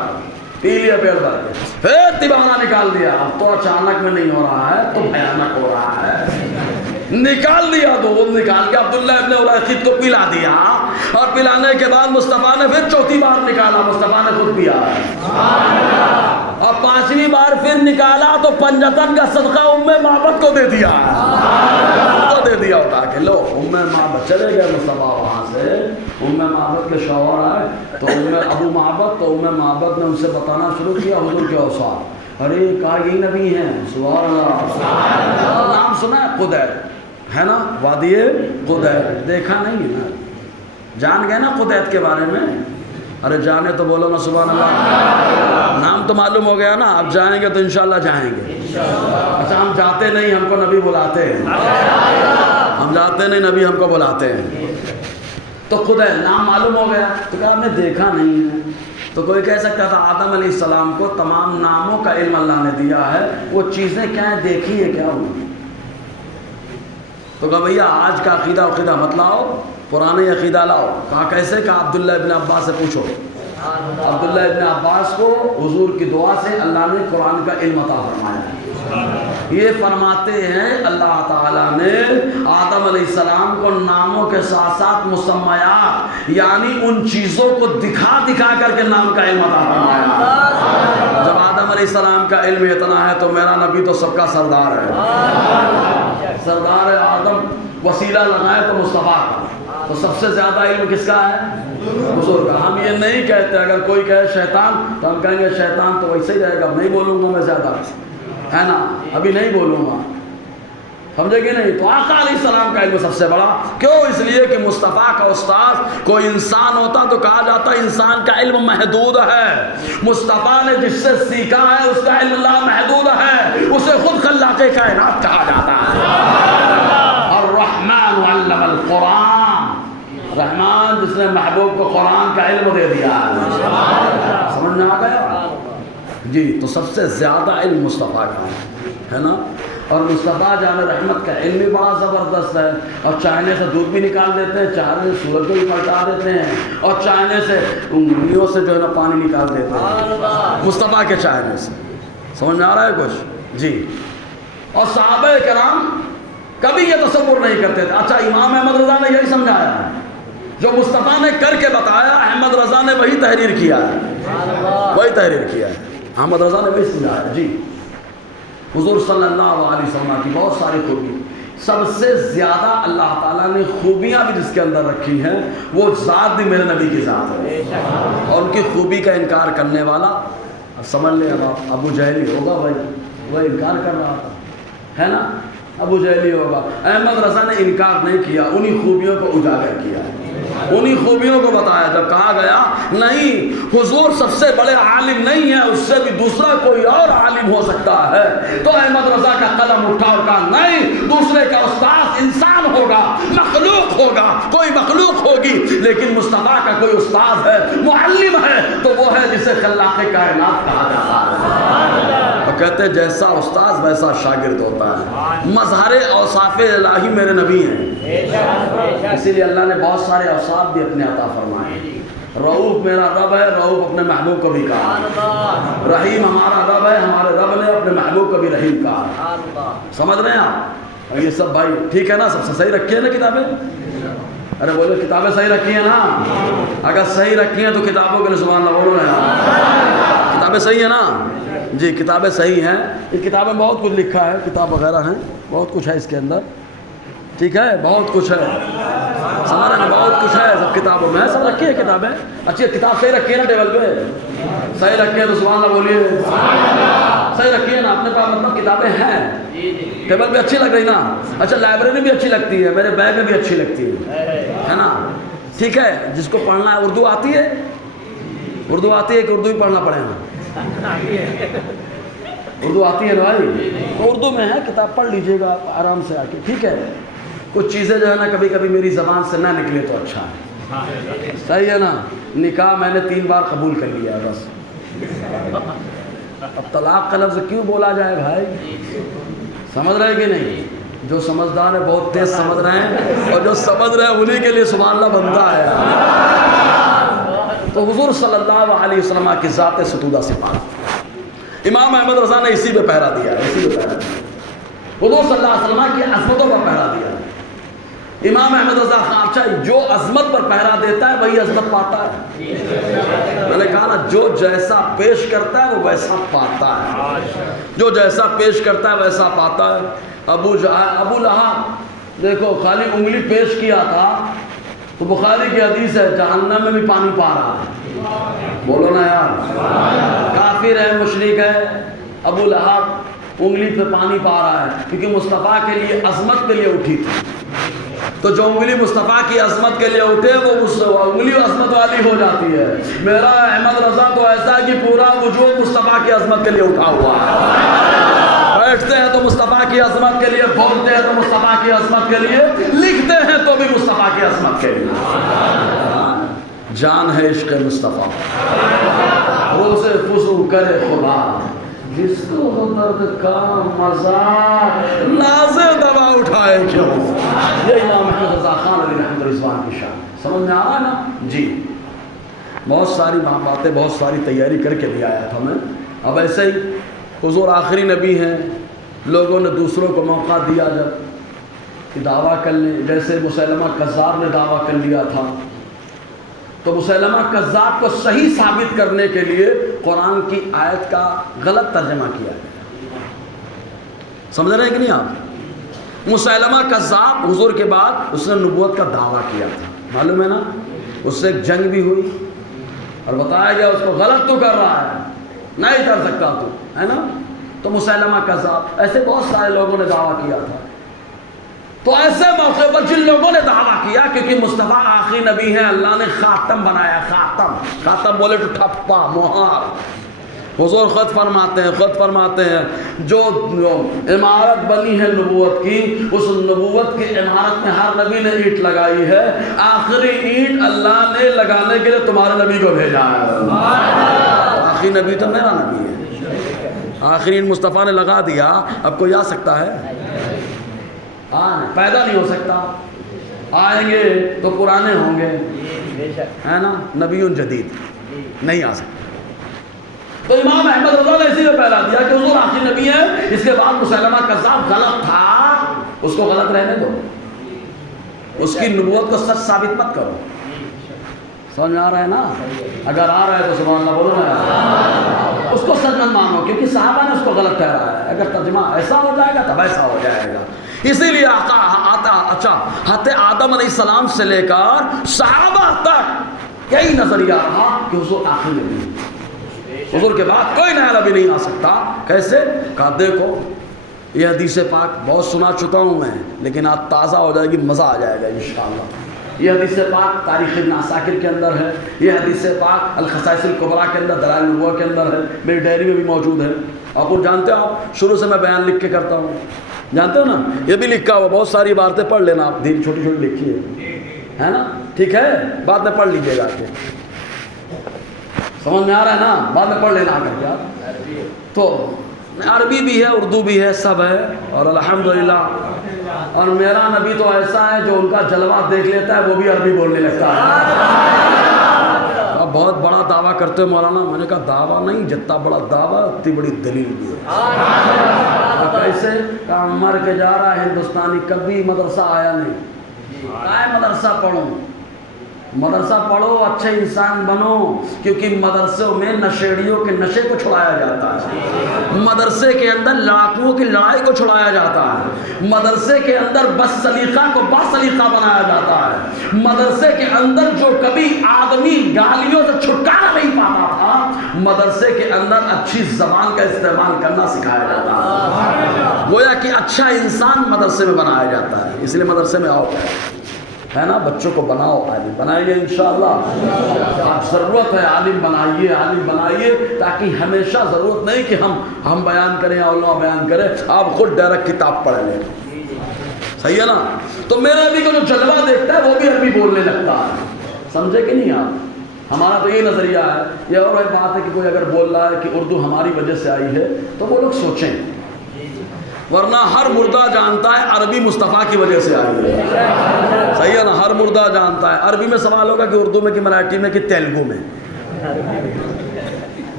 پی لیا پیٹ بھر کے، پھر تیبانہ نکال دیا. اب تو اچانک میں نہیں ہو رہا ہے، تو بھیانک ہو رہا ہے. نکال دیا دودھ، نکال کے عبداللہ ابن الیقط کو پلا دیا، اور پلانے کے بعد مصطفیٰ نے پھر چوتھی بار نکالا، مصطفیٰ نے خود پیا. اور پانچویں بار پھر نکالا تو پنجتن کا صدقہ ام معبد کو دے دیا. دے دیا اٹھا کے، لو ام معبد. چلے گئے مصطفیٰ وہاں سے. ام معبد کے شوہر آئے تو ابو معبد، تو ام معبد نے ان سے بتانا شروع کیا حضور کے اوصاف. ارے کہا یہی نبی ہیں. سبحان اللہ. نام سنا ہے قدیر، ہے نا، وادی قدیر. دیکھا نہیں ہے نا، جان گئے نا قدیر کے بارے میں. ارے جانے تو بولو نا سبحان اللہ. نام تو معلوم ہو گیا نا. اب جائیں گے تو انشاءاللہ جائیں گے. اچھا ہم جاتے نہیں، ہم کو نبی بلاتے ہیں. ہم جاتے نہیں، نبی ہم کو بلاتے ہیں. تو قدیر نام معلوم ہو گیا. تو کہا ہم نے دیکھا نہیں ہے. تو کوئی کہہ سکتا تھا آدم علیہ السلام کو تمام ناموں کا علم اللہ نے دیا ہے، وہ چیزیں کیا ہیں دیکھی ہیں کیا ہوئی. تو کہا بھیا آج کا عقیدہ مت لاؤ، پرانے عقیدہ لاؤ. کہا کیسے؟ کہا عبداللہ ابن عباس سے پوچھو. عبداللہ ابن عباس کو حضور کی دعا سے اللہ نے قرآن کا علم عطا فرمایا. یہ فرماتے ہیں اللہ تعالیٰ نے آدم علیہ السلام کو ناموں کے ساتھ ساتھ مسمیات، یعنی ان چیزوں کو دکھا دکھا کر کے نام کا علم عطا فرمایا. جب آدم علیہ السلام کا علم اتنا ہے تو میرا نبی تو سب کا سردار ہے. سردار آدم وسیلہ لگائے تو مصطفیٰ کا. تو سب سے زیادہ علم کس کا ہے؟ حضور کا. ہم یہ نہیں کہتے، اگر کوئی کہے شیطان تو ہم کہیں گے شیطان تو ویسے ہی رہے گا، نہیں بولوں گا میں زیادہ، ہے نا، ابھی نہیں بولوں گا. سمجھے کہ نہیں؟ تو آقا علیہ السلام کا علم سب سے بڑا. کیوں؟ اس لیے کہ مصطفیٰ کا استاد کوئی انسان ہوتا تو کہا جاتا انسان کا علم محدود ہے. مصطفیٰ نے جس سے سیکھا ہے اس کا علم لامحدود ہے، اسے خود خلاق کائنات کہا جاتا ہے. الرحمن علم القرآن، رحمان جس نے محبوب کو قرآن کا علم دے دیا. سمجھ میں آ گیا؟ جی. تو سب سے زیادہ علم مصطفیٰ کا ہے نا. اور مصطفیٰ جان رحمت کا علم بھی بڑا زبردست ہے. اور چاہنے سے دودھ بھی نکال دیتے ہیں، چاہنے سے سورج کو بھی پلٹا دیتے ہیں، اور چاہنے سے انگلیوں سے جو ہے نا پانی نکال دیتے ہیں مصطفیٰ کے چاہنے سے. سمجھ میں آ رہا ہے کچھ؟ جی. اور صحابہ کرام کبھی یہ تصور نہیں کرتے تھے. اچھا امام احمد رضا نے یہی سمجھایا ہے، جو مصطفیٰ نے کر کے بتایا احمد رضا نے وہی تحریر کیا ہے، وہی تحریر کیا ہے. احمد رضا نے وہی سمجھایا. جی. حضور صلی اللہ علیہ وسلم کی بہت ساری خوبی، سب سے زیادہ اللہ تعالیٰ نے خوبیاں بھی جس کے اندر رکھی ہیں وہ ذات بھی میرے نبی کی ذات ہے. اور ان کی خوبی کا انکار کرنے والا سمجھ لیں اب ابو جہلی ہوگا. بھائی وہ انکار کر رہا تھا، ہے نا، ابو جہلی ہوگا. احمد رضا نے انکار نہیں کیا، انہی خوبیوں کو اجاگر کیا، انہی خوبیوں کو بتایا. جب کہا گیا نہیں حضور سب سے بڑے عالم نہیں ہے، اس سے بھی دوسرا کوئی اور عالم ہو سکتا ہے، تو احمد رضا کا قلم اٹھا اور کہا نہیں، دوسرے کا استاد انسان ہوگا، مخلوق ہوگا، کوئی مخلوق ہوگی، لیکن مصطفیٰ کا کوئی استاد ہے، معلم ہے، تو وہ ہے جسے خلاق کائنات کہا جاتا ہے. تو کہتے ہیں جیسا استاد ویسا شاگرد ہوتا ہے. مظہر اوصاف الہی میرے نبی ہیں، اسی لیے اللہ نے بہت سارے اوصاف بھی اپنے عطا فرمائے. رؤوف میرا رب ہے، رؤوف اپنے محبوب کو بھی کہا. رحیم ہمارا رب ہے، ہمارے رب نے اپنے محبوب کو بھی رحیم کہا. سمجھ رہے ہیں آپ؟ اور یہ سب بھائی ٹھیک ہے نا، سب سے صحیح رکھی ہے نا کتابیں؟ ارے بولو کتابیں صحیح رکھی ہیں نا؟ اگر صحیح رکھی ہیں تو کتابوں کے لیے سبحان اللہ بولو نا. کتابیں صحیح ہیں نا؟ جی کتابیں صحیح ہیں. اس کتابیں بہت کچھ لکھا ہے، کتاب وغیرہ ہیں، بہت کچھ ہے اس کے اندر. ٹھیک ہے، بہت کچھ ہے، سمجھ رہے ہیں، بہت کچھ ہے سب کتابوں میں. سب رکھی ہے کتابیں اچھی. کتاب صحیح رکھی ہے نا ٹیبل پہ؟ صحیح رکھی ہے تو سبحان اللہ بولیے. صحیح رکھی ہے نا آپ نے کہا، مطلب کتابیں ہیں ٹیبل پہ اچھی لگ رہی نا. اچھا لائبریری بھی اچھی لگتی ہے، میرے بیگ میں بھی اچھی لگتی ہے نا. ٹھیک ہے. جس کو پڑھنا ہے اردو آتی ہے، اردو آتی ہے کہ اردو ہی پڑھنا پڑے گا؟ اردو آتی ہے نا بھائی، تو اردو میں ہے کتاب، پڑھ لیجئے گا آرام سے آ کے. ٹھیک ہے. کچھ چیزیں جو ہے نا کبھی کبھی میری زبان سے نہ نکلے تو اچھا ہے. صحیح ہے نا. نکاح میں نے 3 بار قبول کر لیا بس. اب طلاق کا لفظ کیوں بولا جائے بھائی؟ سمجھ رہے کہ نہیں؟ جو سمجھدار ہے بہت تیز سمجھ رہے ہیں، اور جو سمجھ رہے ہیں انہی کے لیے سبحان اللہ بنتا ہے. تو حضور صلی اللہ علیہ وسلم کی ذات ستودہ سے پاک. امام احمد رضا نے اسی پہ پہرا دیا, اسی پہ پہرا دیا. حضور صلی اللہ علیہ وسلم کی عظمتوں پر پہرا دیا. امام احمد رضا خان, اچھا جو عظمت پر پہرا دیتا ہے وہی عظمت پاتا ہے. میں نے کہا نا, جو جیسا پیش کرتا ہے وہ ویسا پاتا ہے, جو جیسا پیش کرتا ہے ویسا پاتا ہے. ابو لہب دیکھو خالی انگلی پیش کیا تھا تو بخاری کی حدیث ہے جہنم میں بھی پانی پا رہا ہے. بولو نا یار, کافر ہے, مشرک ہے, ابو لہب انگلی پہ پانی پا رہا ہے کیونکہ مصطفیٰ کے لیے عظمت کے لیے اٹھی تھی. تو جو انگلی مصطفیٰ کی عظمت کے لیے اٹھے وہ اس انگلی عظمت والی ہو جاتی ہے. میرا احمد رضا تو ایسا ہے کہ پورا وجود مصطفیٰ کی عظمت کے لیے اٹھا ہوا ہے. بیٹھتے ہیں تو مصطفیٰ کی عظمت کے لیے, بولتے ہیں تو مصطفیٰ کی عظمت کے لیے, لکھتے ہیں تو بھی مصطفیٰ کی عظمت کے لیے. جان ہے عشق مصطفیٰ, روز فضو کرے خدا, جس کو ہو درد کا مزہ نازے دوا اٹھائے کیوں. یہ امام احمد رضا خان علیہ رحمۃ رضوان کی شان. سمجھ میں آ رہا ہے نا جی. بہت ساری باتیں, بہت ساری تیاری کر کے بھی آیا تھا میں. اب ایسے ہی حضور آخری نبی ہیں, لوگوں نے دوسروں کو موقع دیا جب کہ دعویٰ کر لیں. جیسے مسیلمہ کذاب نے دعویٰ کر لیا تھا تو مسیلمہ کذاب کو صحیح ثابت کرنے کے لیے قرآن کی آیت کا غلط ترجمہ کیا ہے. سمجھ رہے ہیں کہ نہیں آپ؟ مسیلمہ کذاب حضور کے بعد اس نے نبوت کا دعویٰ کیا تھا, معلوم ہے نا. اس سے ایک جنگ بھی ہوئی اور بتایا گیا اس کو غلط تو کر رہا ہے, نہیں کر سکتا تو, ہے نا. تو مسیلمہ کذاب, ایسے بہت سارے لوگوں نے دعویٰ کیا تھا. تو ایسے موقع پر جن لوگوں نے دعویٰ کیا کیونکہ مصطفیٰ آخری نبی ہیں, اللہ نے خاتم بنایا. خاتم بولے تو ٹھپا مہار. حضور خود فرماتے ہیں جو عمارت بنی ہے نبوت کی, اس نبوت کی عمارت میں ہر نبی نے اینٹ لگائی ہے, آخری اینٹ اللہ نے لگانے کے لیے تمہارے نبی کو بھیجا ہے. آخری نبی تو میرا نبی ہے, آخری اینٹ مصطفیٰ نے لگا دیا. اب کوئی آ سکتا ہے؟ پیدا نہیں ہو سکتا. آئیں گے تو پرانے ہوں گے, ہے نا, نبی جدید نہیں آ سکتا. تو امام احمد رضا نے اسی میں پہلا دیا کہ حضور آخری نبی ہے. اس کے بعد مسیلمہ کذاب غلط تھا, اس کو غلط رہنے دو, اس کی نبوت کو سچ ثابت مت کرو. سمجھ میں آ رہا ہے نا؟ اگر آ رہا ہے تو سبحان اللہ بولو نا. اس کو سچ مت مانو کیونکہ صحابہ نے اس کو غلط ٹھہرایا ہے. اگر ترجمہ ایسا ہو جائے گا تب ایسا ہو جائے گا. اسی لیے حضرت آدم علیہ السلام سے لے کر صحابہ تک یہی نظریہ رہا کہ حضور آخری نبی ہے. حضور کے بعد کوئی نیا نبی نہیں آ سکتا. کیسے؟ کہا دیکھو یہ حدیث پاک بہت سنا چکا ہوں میں, لیکن آج تازہ ہو جائے گی, مزہ آ جائے گا انشاءاللہ. یہ حدیث پاک تاریخ ابن عساکر کے اندر ہے, یہ حدیث پاک الخصائص الکبریٰ کے اندر, دلائل النبوہ کے اندر ہے, میری ڈائری میں بھی موجود ہے. آپ جانتے ہو, آپ شروع سے میں بیان لکھ کے کرتا ہوں, جانتے ہو نا, یہ بھی لکھا ہوا, بہت ساری باتیں پڑھ لینا آپ, دھیرے چھوٹی چھوٹی لکھی ہے نا, ٹھیک ہے, بعد میں پڑھ لیجیے گا کے. سمجھ میں آ رہا ہے نا, بعد میں پڑھ لینا آ کر کے. تو عربی بھی ہے, اردو بھی ہے, سب ہے, اور الحمدللہ. اور میرا نبی تو ایسا ہے جو ان کا جلوہ دیکھ لیتا ہے وہ بھی عربی بولنے لگتا ہے. آپ بہت بڑا دعویٰ کرتے ہو مولانا. میں نے کہا دعویٰ نہیں, جتنا بڑا دعویٰ اتنی بڑی دلیل بھی ہے. کیسے؟ کہا مر کے جا رہا ہے ہندوستانی, کبھی مدرسہ آیا نہیں. کہا مدرسہ پڑھو, مدرسہ پڑھو, اچھے انسان بنو, کیونکہ مدرسوں میں نشیڑیوں کے نشے کو چھڑایا جاتا ہے, مدرسے کے اندر لڑاکوؤں کی لڑائی کو چھڑایا جاتا ہے, مدرسے کے اندر بس سلیقہ کو با سلیقہ بنایا جاتا ہے, مدرسے کے اندر جو کبھی آدمی گالیوں سے چھٹکارا نہیں پاتا تھا, مدرسے کے اندر اچھی زبان کا استعمال کرنا سکھایا جاتا ہے. گویا کہ اچھا انسان مدرسے میں بنایا جاتا ہے. اس لیے مدرسے میں آؤ, ہے نا, بچوں کو بناؤ, عالم بنائیے انشاءاللہ. آپ ضرورت ہے عالم بنائیے, عالم بنائیے, تاکہ ہمیشہ ضرورت نہیں کہ ہم بیان کریں, علماء بیان کریں, آپ خود ڈائریکٹ کتاب پڑھ لیں. صحیح ہے نا. تو میرا بھی جو جلوہ دیکھتا ہے وہ بھی عربی بولنے لگتا ہے. سمجھے کہ نہیں آپ؟ ہمارا تو یہ نظریہ ہے. یہ اور ایک بات ہے کہ کوئی اگر بول رہا ہے کہ اردو ہماری وجہ سے آئی ہے تو وہ لوگ سوچیں. ورنہ ہر مردہ جانتا ہے عربی مصطفیٰ کی وجہ سے آئی ہے. صحیح ہے نا؟ ہر مردہ جانتا ہے. عربی میں سوال ہوگا کہ اردو میں کہ مراٹھی میں کہ تیلگو میں؟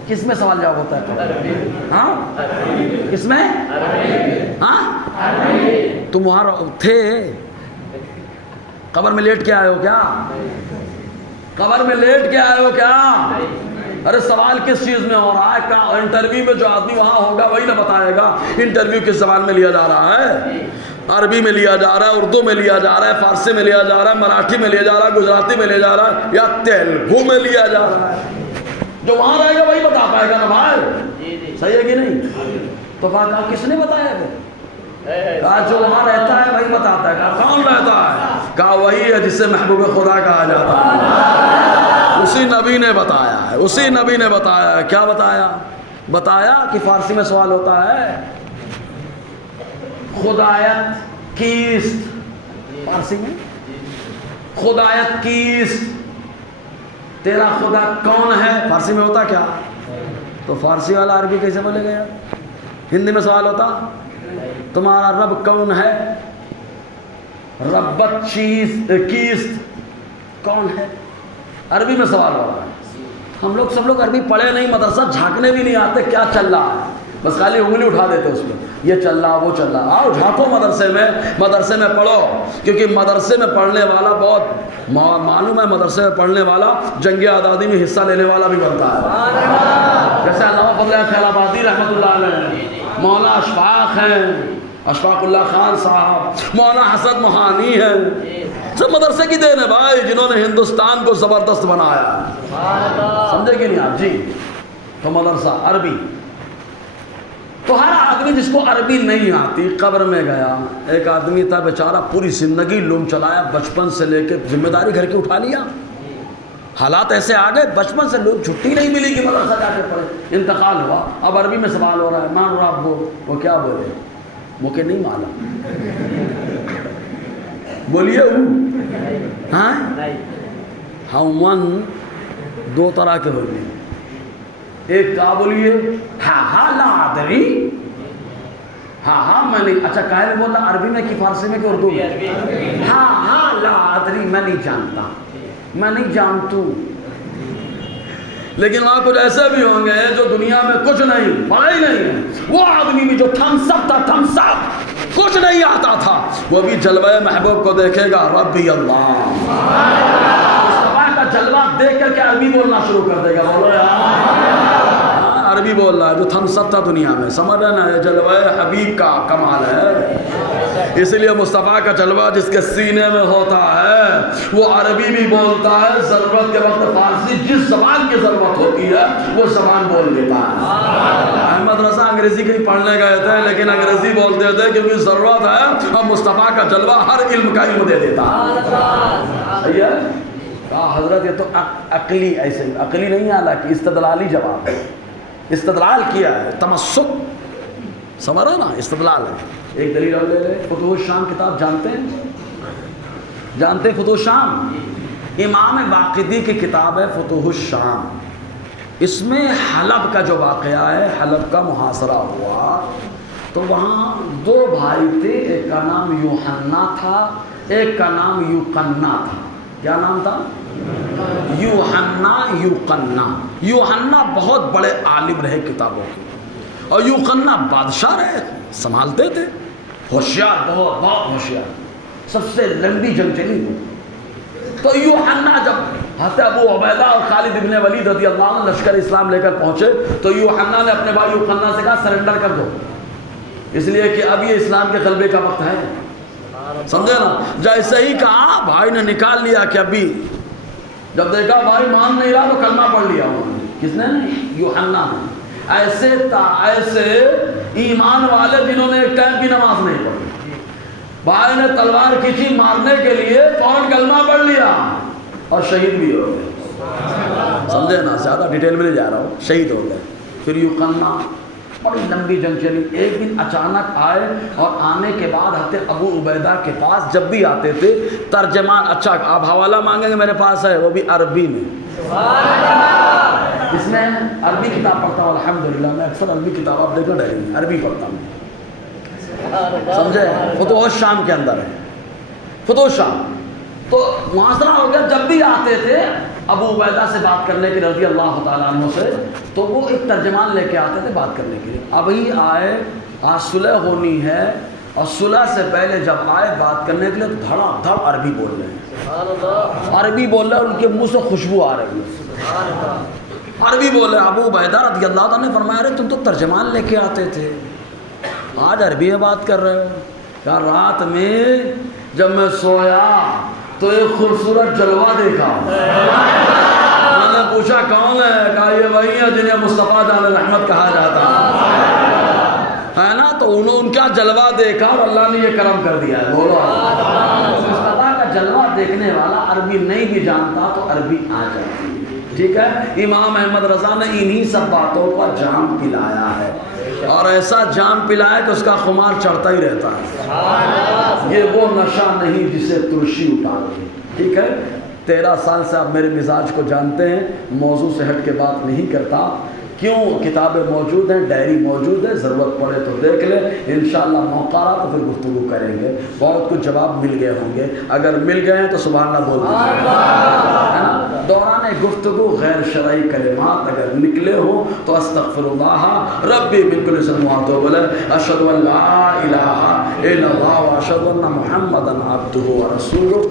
کس میں سوال جواب ہوتا ہے؟ ہاں کس میں؟ ہاں تم وہاں تھے قبر میں لیٹ کے آئے ہو کیا؟ قبر میں لیٹ کے آئے ہو کیا؟ ارے سوال کس چیز میں ہو رہا ہے؟ کیا انٹرویو میں جو آدمی وہاں ہوگا وہی نہ بتائے گا انٹرویو کس زبان میں لیا جا رہا ہے. عربی میں لیا جا رہا ہے, اردو میں لیا جا رہا ہے, فارسی میں لیا جا رہا ہے, مراٹھی میں لیا جا رہا ہے, گجراتی میں لیا جا رہا ہے, یا تیلگو میں لیا جا رہا ہے. جو وہاں رہے گا وہی بتا پائے گا نا بھائی. صحیح ہے کہ نہیں؟ تو کہا کس نے بتایا پھر؟ کہا جو وہاں رہتا ہے وہی بتاتا ہے. کہا کون رہتا ہے؟ کہا وہی ہے جس سے محبوب خدا کہا جاتا ہے. اسی نبی نے بتایا ہے, اسی نبی نے بتایا ہے. کیا بتایا؟ بتایا کہ فارسی میں سوال ہوتا ہے خدایت کیست. فارسی میں خدایت کیست, تیرا خدا کون ہے؟ فارسی میں ہوتا کیا؟ تو فارسی والا عربی کیسے بولے گا یار؟ ہندی میں سوال ہوتا تمہارا رب کون ہے؟ ربت چیز کیست, کون ہے؟ عربی میں سوال ہو رہا ہے. ہم لوگ سب لوگ عربی پڑھے نہیں, مدرسہ جھانکنے بھی نہیں آتے کیا چل رہا ہے, بس خالی انگلی اٹھا دیتے اس میں, یہ چل رہا وہ چل رہا. آؤ جھانکو مدرسے میں پڑھو, کیونکہ مدرسے میں پڑھنے والا بہت معلوم ہے, مدرسے میں پڑھنے والا جنگ آزادی میں حصہ لینے والا بھی بنتا ہے. جیسے علامہ فضل خیل آبادی رحمۃ اللہ علیہ, مولانا اشفاق ہیں, اشفاق اللہ خان صاحب, مولانا حسن موہانی ہیں, سب مدرسے کی دین ہے بھائی, جنہوں نے ہندوستان کو زبردست بنایا. سمجھے کہ نہیں آپ؟ جی تو مدرسہ عربی. تو ہر آدمی جس کو عربی نہیں آتی قبر میں گیا. ایک آدمی تھا بیچارہ, پوری زندگی لوم چلایا, بچپن سے لے کے ذمہ داری گھر کی اٹھا لیا. حالات ایسے آ گئے بچپن سے لوگ چھٹی نہیں ملی کہ مدرسہ جا کے پڑھے. انتقال ہوا, اب عربی میں سوال ہو رہا ہے, مان رہا آپ بول. وہ کیا بولے؟ مجھے نہیں معلوم. بولیے ہاں ہم دو طرح کے ہوئے. ایک کا بولیے ہاں لا ادری, ہاں میں نہیں. اچھا کاہل بول رہا عربی میں کہ فارسی میں کہ اردو میں؟ ہاں لا ادری, میں نہیں جانتا, میں نہیں جانتوں. لیکن وہاں کچھ ایسے بھی ہوں گے جو دنیا میں کچھ نہیں پڑھا ہی نہیں ہے. وہ آدمی بھی جو تھمس اپ تھا, تھمس اپ کچھ نہیں آتا تھا, وہ بھی جلوہ محبوب کو دیکھے گا, ربی اللہ مصطفیٰ کا جلوہ دیکھ کر کے عربی بولنا شروع کر دے گا. بولو یار, عربی بول رہا ہے جو تھمس اپ تھا دنیا میں. سمجھ رہے نا, یہ جلوہ حبیب کا کمال ہے. اس لیے مصطفیٰ کا جلوہ جس کے سینے میں ہوتا ہے وہ عربی بھی بولتا ہے, ضرورت کے وقت فارسی, جس زبان کی ضرورت ہوتی ہے وہ زبان بول دیتا ہے. احمد رضا انگریزی کہیں پڑھنے گئے تھے لیکن انگریزی بولتے تھے کیونکہ ضرورت ہے, اور مصطفیٰ کا جلوہ ہر علم کا علم دے دیتا ہے. صحیح ہے. کہا حضرت یہ تو عقلی, ایسے عقلی نہیں, حالانکہ استدلالی جواب ہے. استدلال کیا ہے, تمسک, سمجھ رہا نا, استدلال ہے. ایک دلیل اور لے لے. فتوح الشام کتاب جانتے ہیں؟ جانتے ہیں فتوح الشام؟ امام واقدی کی کتاب ہے فتوح الشام. اس میں حلب کا جو واقعہ ہے, حلب کا محاصرہ ہوا, تو وہاں دو بھائی تھے, ایک کا نام یوحنا تھا, ایک کا نام یوقنا تھا. کیا نام تھا؟ یوحنا, یوقنا. یوحنا بہت بڑے عالم رہے کتابوں کے, اور یوقنا بادشاہ رہے, سنبھالتے تھے, ہوشیار, بہت بہت ہوشیار, سب سے لمبی جنگ چلی ہوئی. تو یوحنا جب حضرت ابو عبیدہ اور خالد ابن ولید رضی اللہ عنہ لشکر اسلام لے کر پہنچے تو یوحنا نے اپنے بھائی یوقنا سے کہا سرنڈر کر دو, اس لیے کہ اب یہ اسلام کے غلبے کا وقت ہے. سمجھے نا؟ جیسے ہی کہا بھائی نے نکال لیا کہ ابھی, جب دیکھا بھائی مان نہیں رہا تو کلمہ پڑھ لیا انہوں نے. کس نے؟ یوحنا نے. ایسے ایمان والے جنہوں نے ایک ٹائم کی نماز نہیں پڑھی, بھائی نے تلوار کھینچی مارنے کے لیے, فوراً کلمہ پڑھ لیا اور شہید بھی ہو گئے. سمجھے نا, زیادہ ڈیٹیل میں نہیں جا رہا ہوں, شہید ہو گئے. پھر یوقنا بڑی لمبی جنگ چلی. ایک دن اچانک آئے, اور آنے کے بعد حضرت ابو عبیدہ کے پاس جب بھی آتے تھے ترجمان, اچھا آپ حوالہ مانگیں گے میرے پاس ہے, وہ بھی عربی میں. اس میں عربی کتاب پڑھتا ہوں الحمدللہ, میں اکثر عربی کتاب آپ دیکھو ڈائری میں عربی پڑھتا ہوں. سمجھے؟ فتوح الشام کے اندر ہے، فتوح الشام. تو معاشرہ ہو گیا، جب بھی آتے تھے ابو عبیدہ سے بات کرنے کے رضی اللہ تعالیٰ عنہ سے، تو وہ ایک ترجمان لے کے آتے تھے بات کرنے کے لیے. ابھی آئے، آج صلح ہونی ہے، اور صلح سے پہلے جب آئے بات کرنے کے لیے تو دھڑا دھڑ عربی بول رہے ہیں، عربی بول رہے ہیں، ان کے منہ سے خوشبو آ رہی ہے، عربی بول رہے ہیں. ابو عبیدہ رضی اللہ تعالیٰ نے فرمایا رہے تم تو ترجمان لے کے آتے تھے، آج عربی میں بات کر رہے ہو. کہا رات میں جب میں سویا تو ایک خوبصورت جلوہ دیکھا. میں نے پوچھا کون ہے؟ کہا یہ وہی ہے جنہیں مصطفیٰ جان رحمت کہا جاتا ہے نا. تو انہوں ان کا جلوہ دیکھا اور اللہ نے یہ کرم کر دیا ہے. بولو مصطفیٰ کا جلوہ دیکھنے والا عربی نہیں بھی جانتا تو عربی آ جاتی ہے. ٹھیک ہے. امام احمد رضا نے انہی سب باتوں کا جام پلایا ہے، اور ایسا جام پلایا کہ اس کا خمار چڑھتا ہی رہتا ہے. یہ وہ نشہ نہیں جسے ترشی اٹھاتی. ٹھیک ہے. 13 سال سے آپ میرے مزاج کو جانتے ہیں، موضوع سے ہٹ کے بات نہیں کرتا. کیوں؟ کتابیں موجود ہیں، ڈائری موجود ہے، ضرورت پڑے تو دیکھ لیں. انشاءاللہ موقع رہا تو پھر گفتگو کریں گے. بہت کچھ جواب مل گئے ہوں گے، اگر مل گئے ہیں تو سبحان اللہ بول دیجیے، ہے نا. دوران گفتگو غیر شرعی کلمات اگر نکلے ہوں تو استغفر اللہ ربی من کل ذنب واتوب الیہ، اشہد ان لا الہ الا اللہ واشہد ان محمدا عبدہ ورسولہ.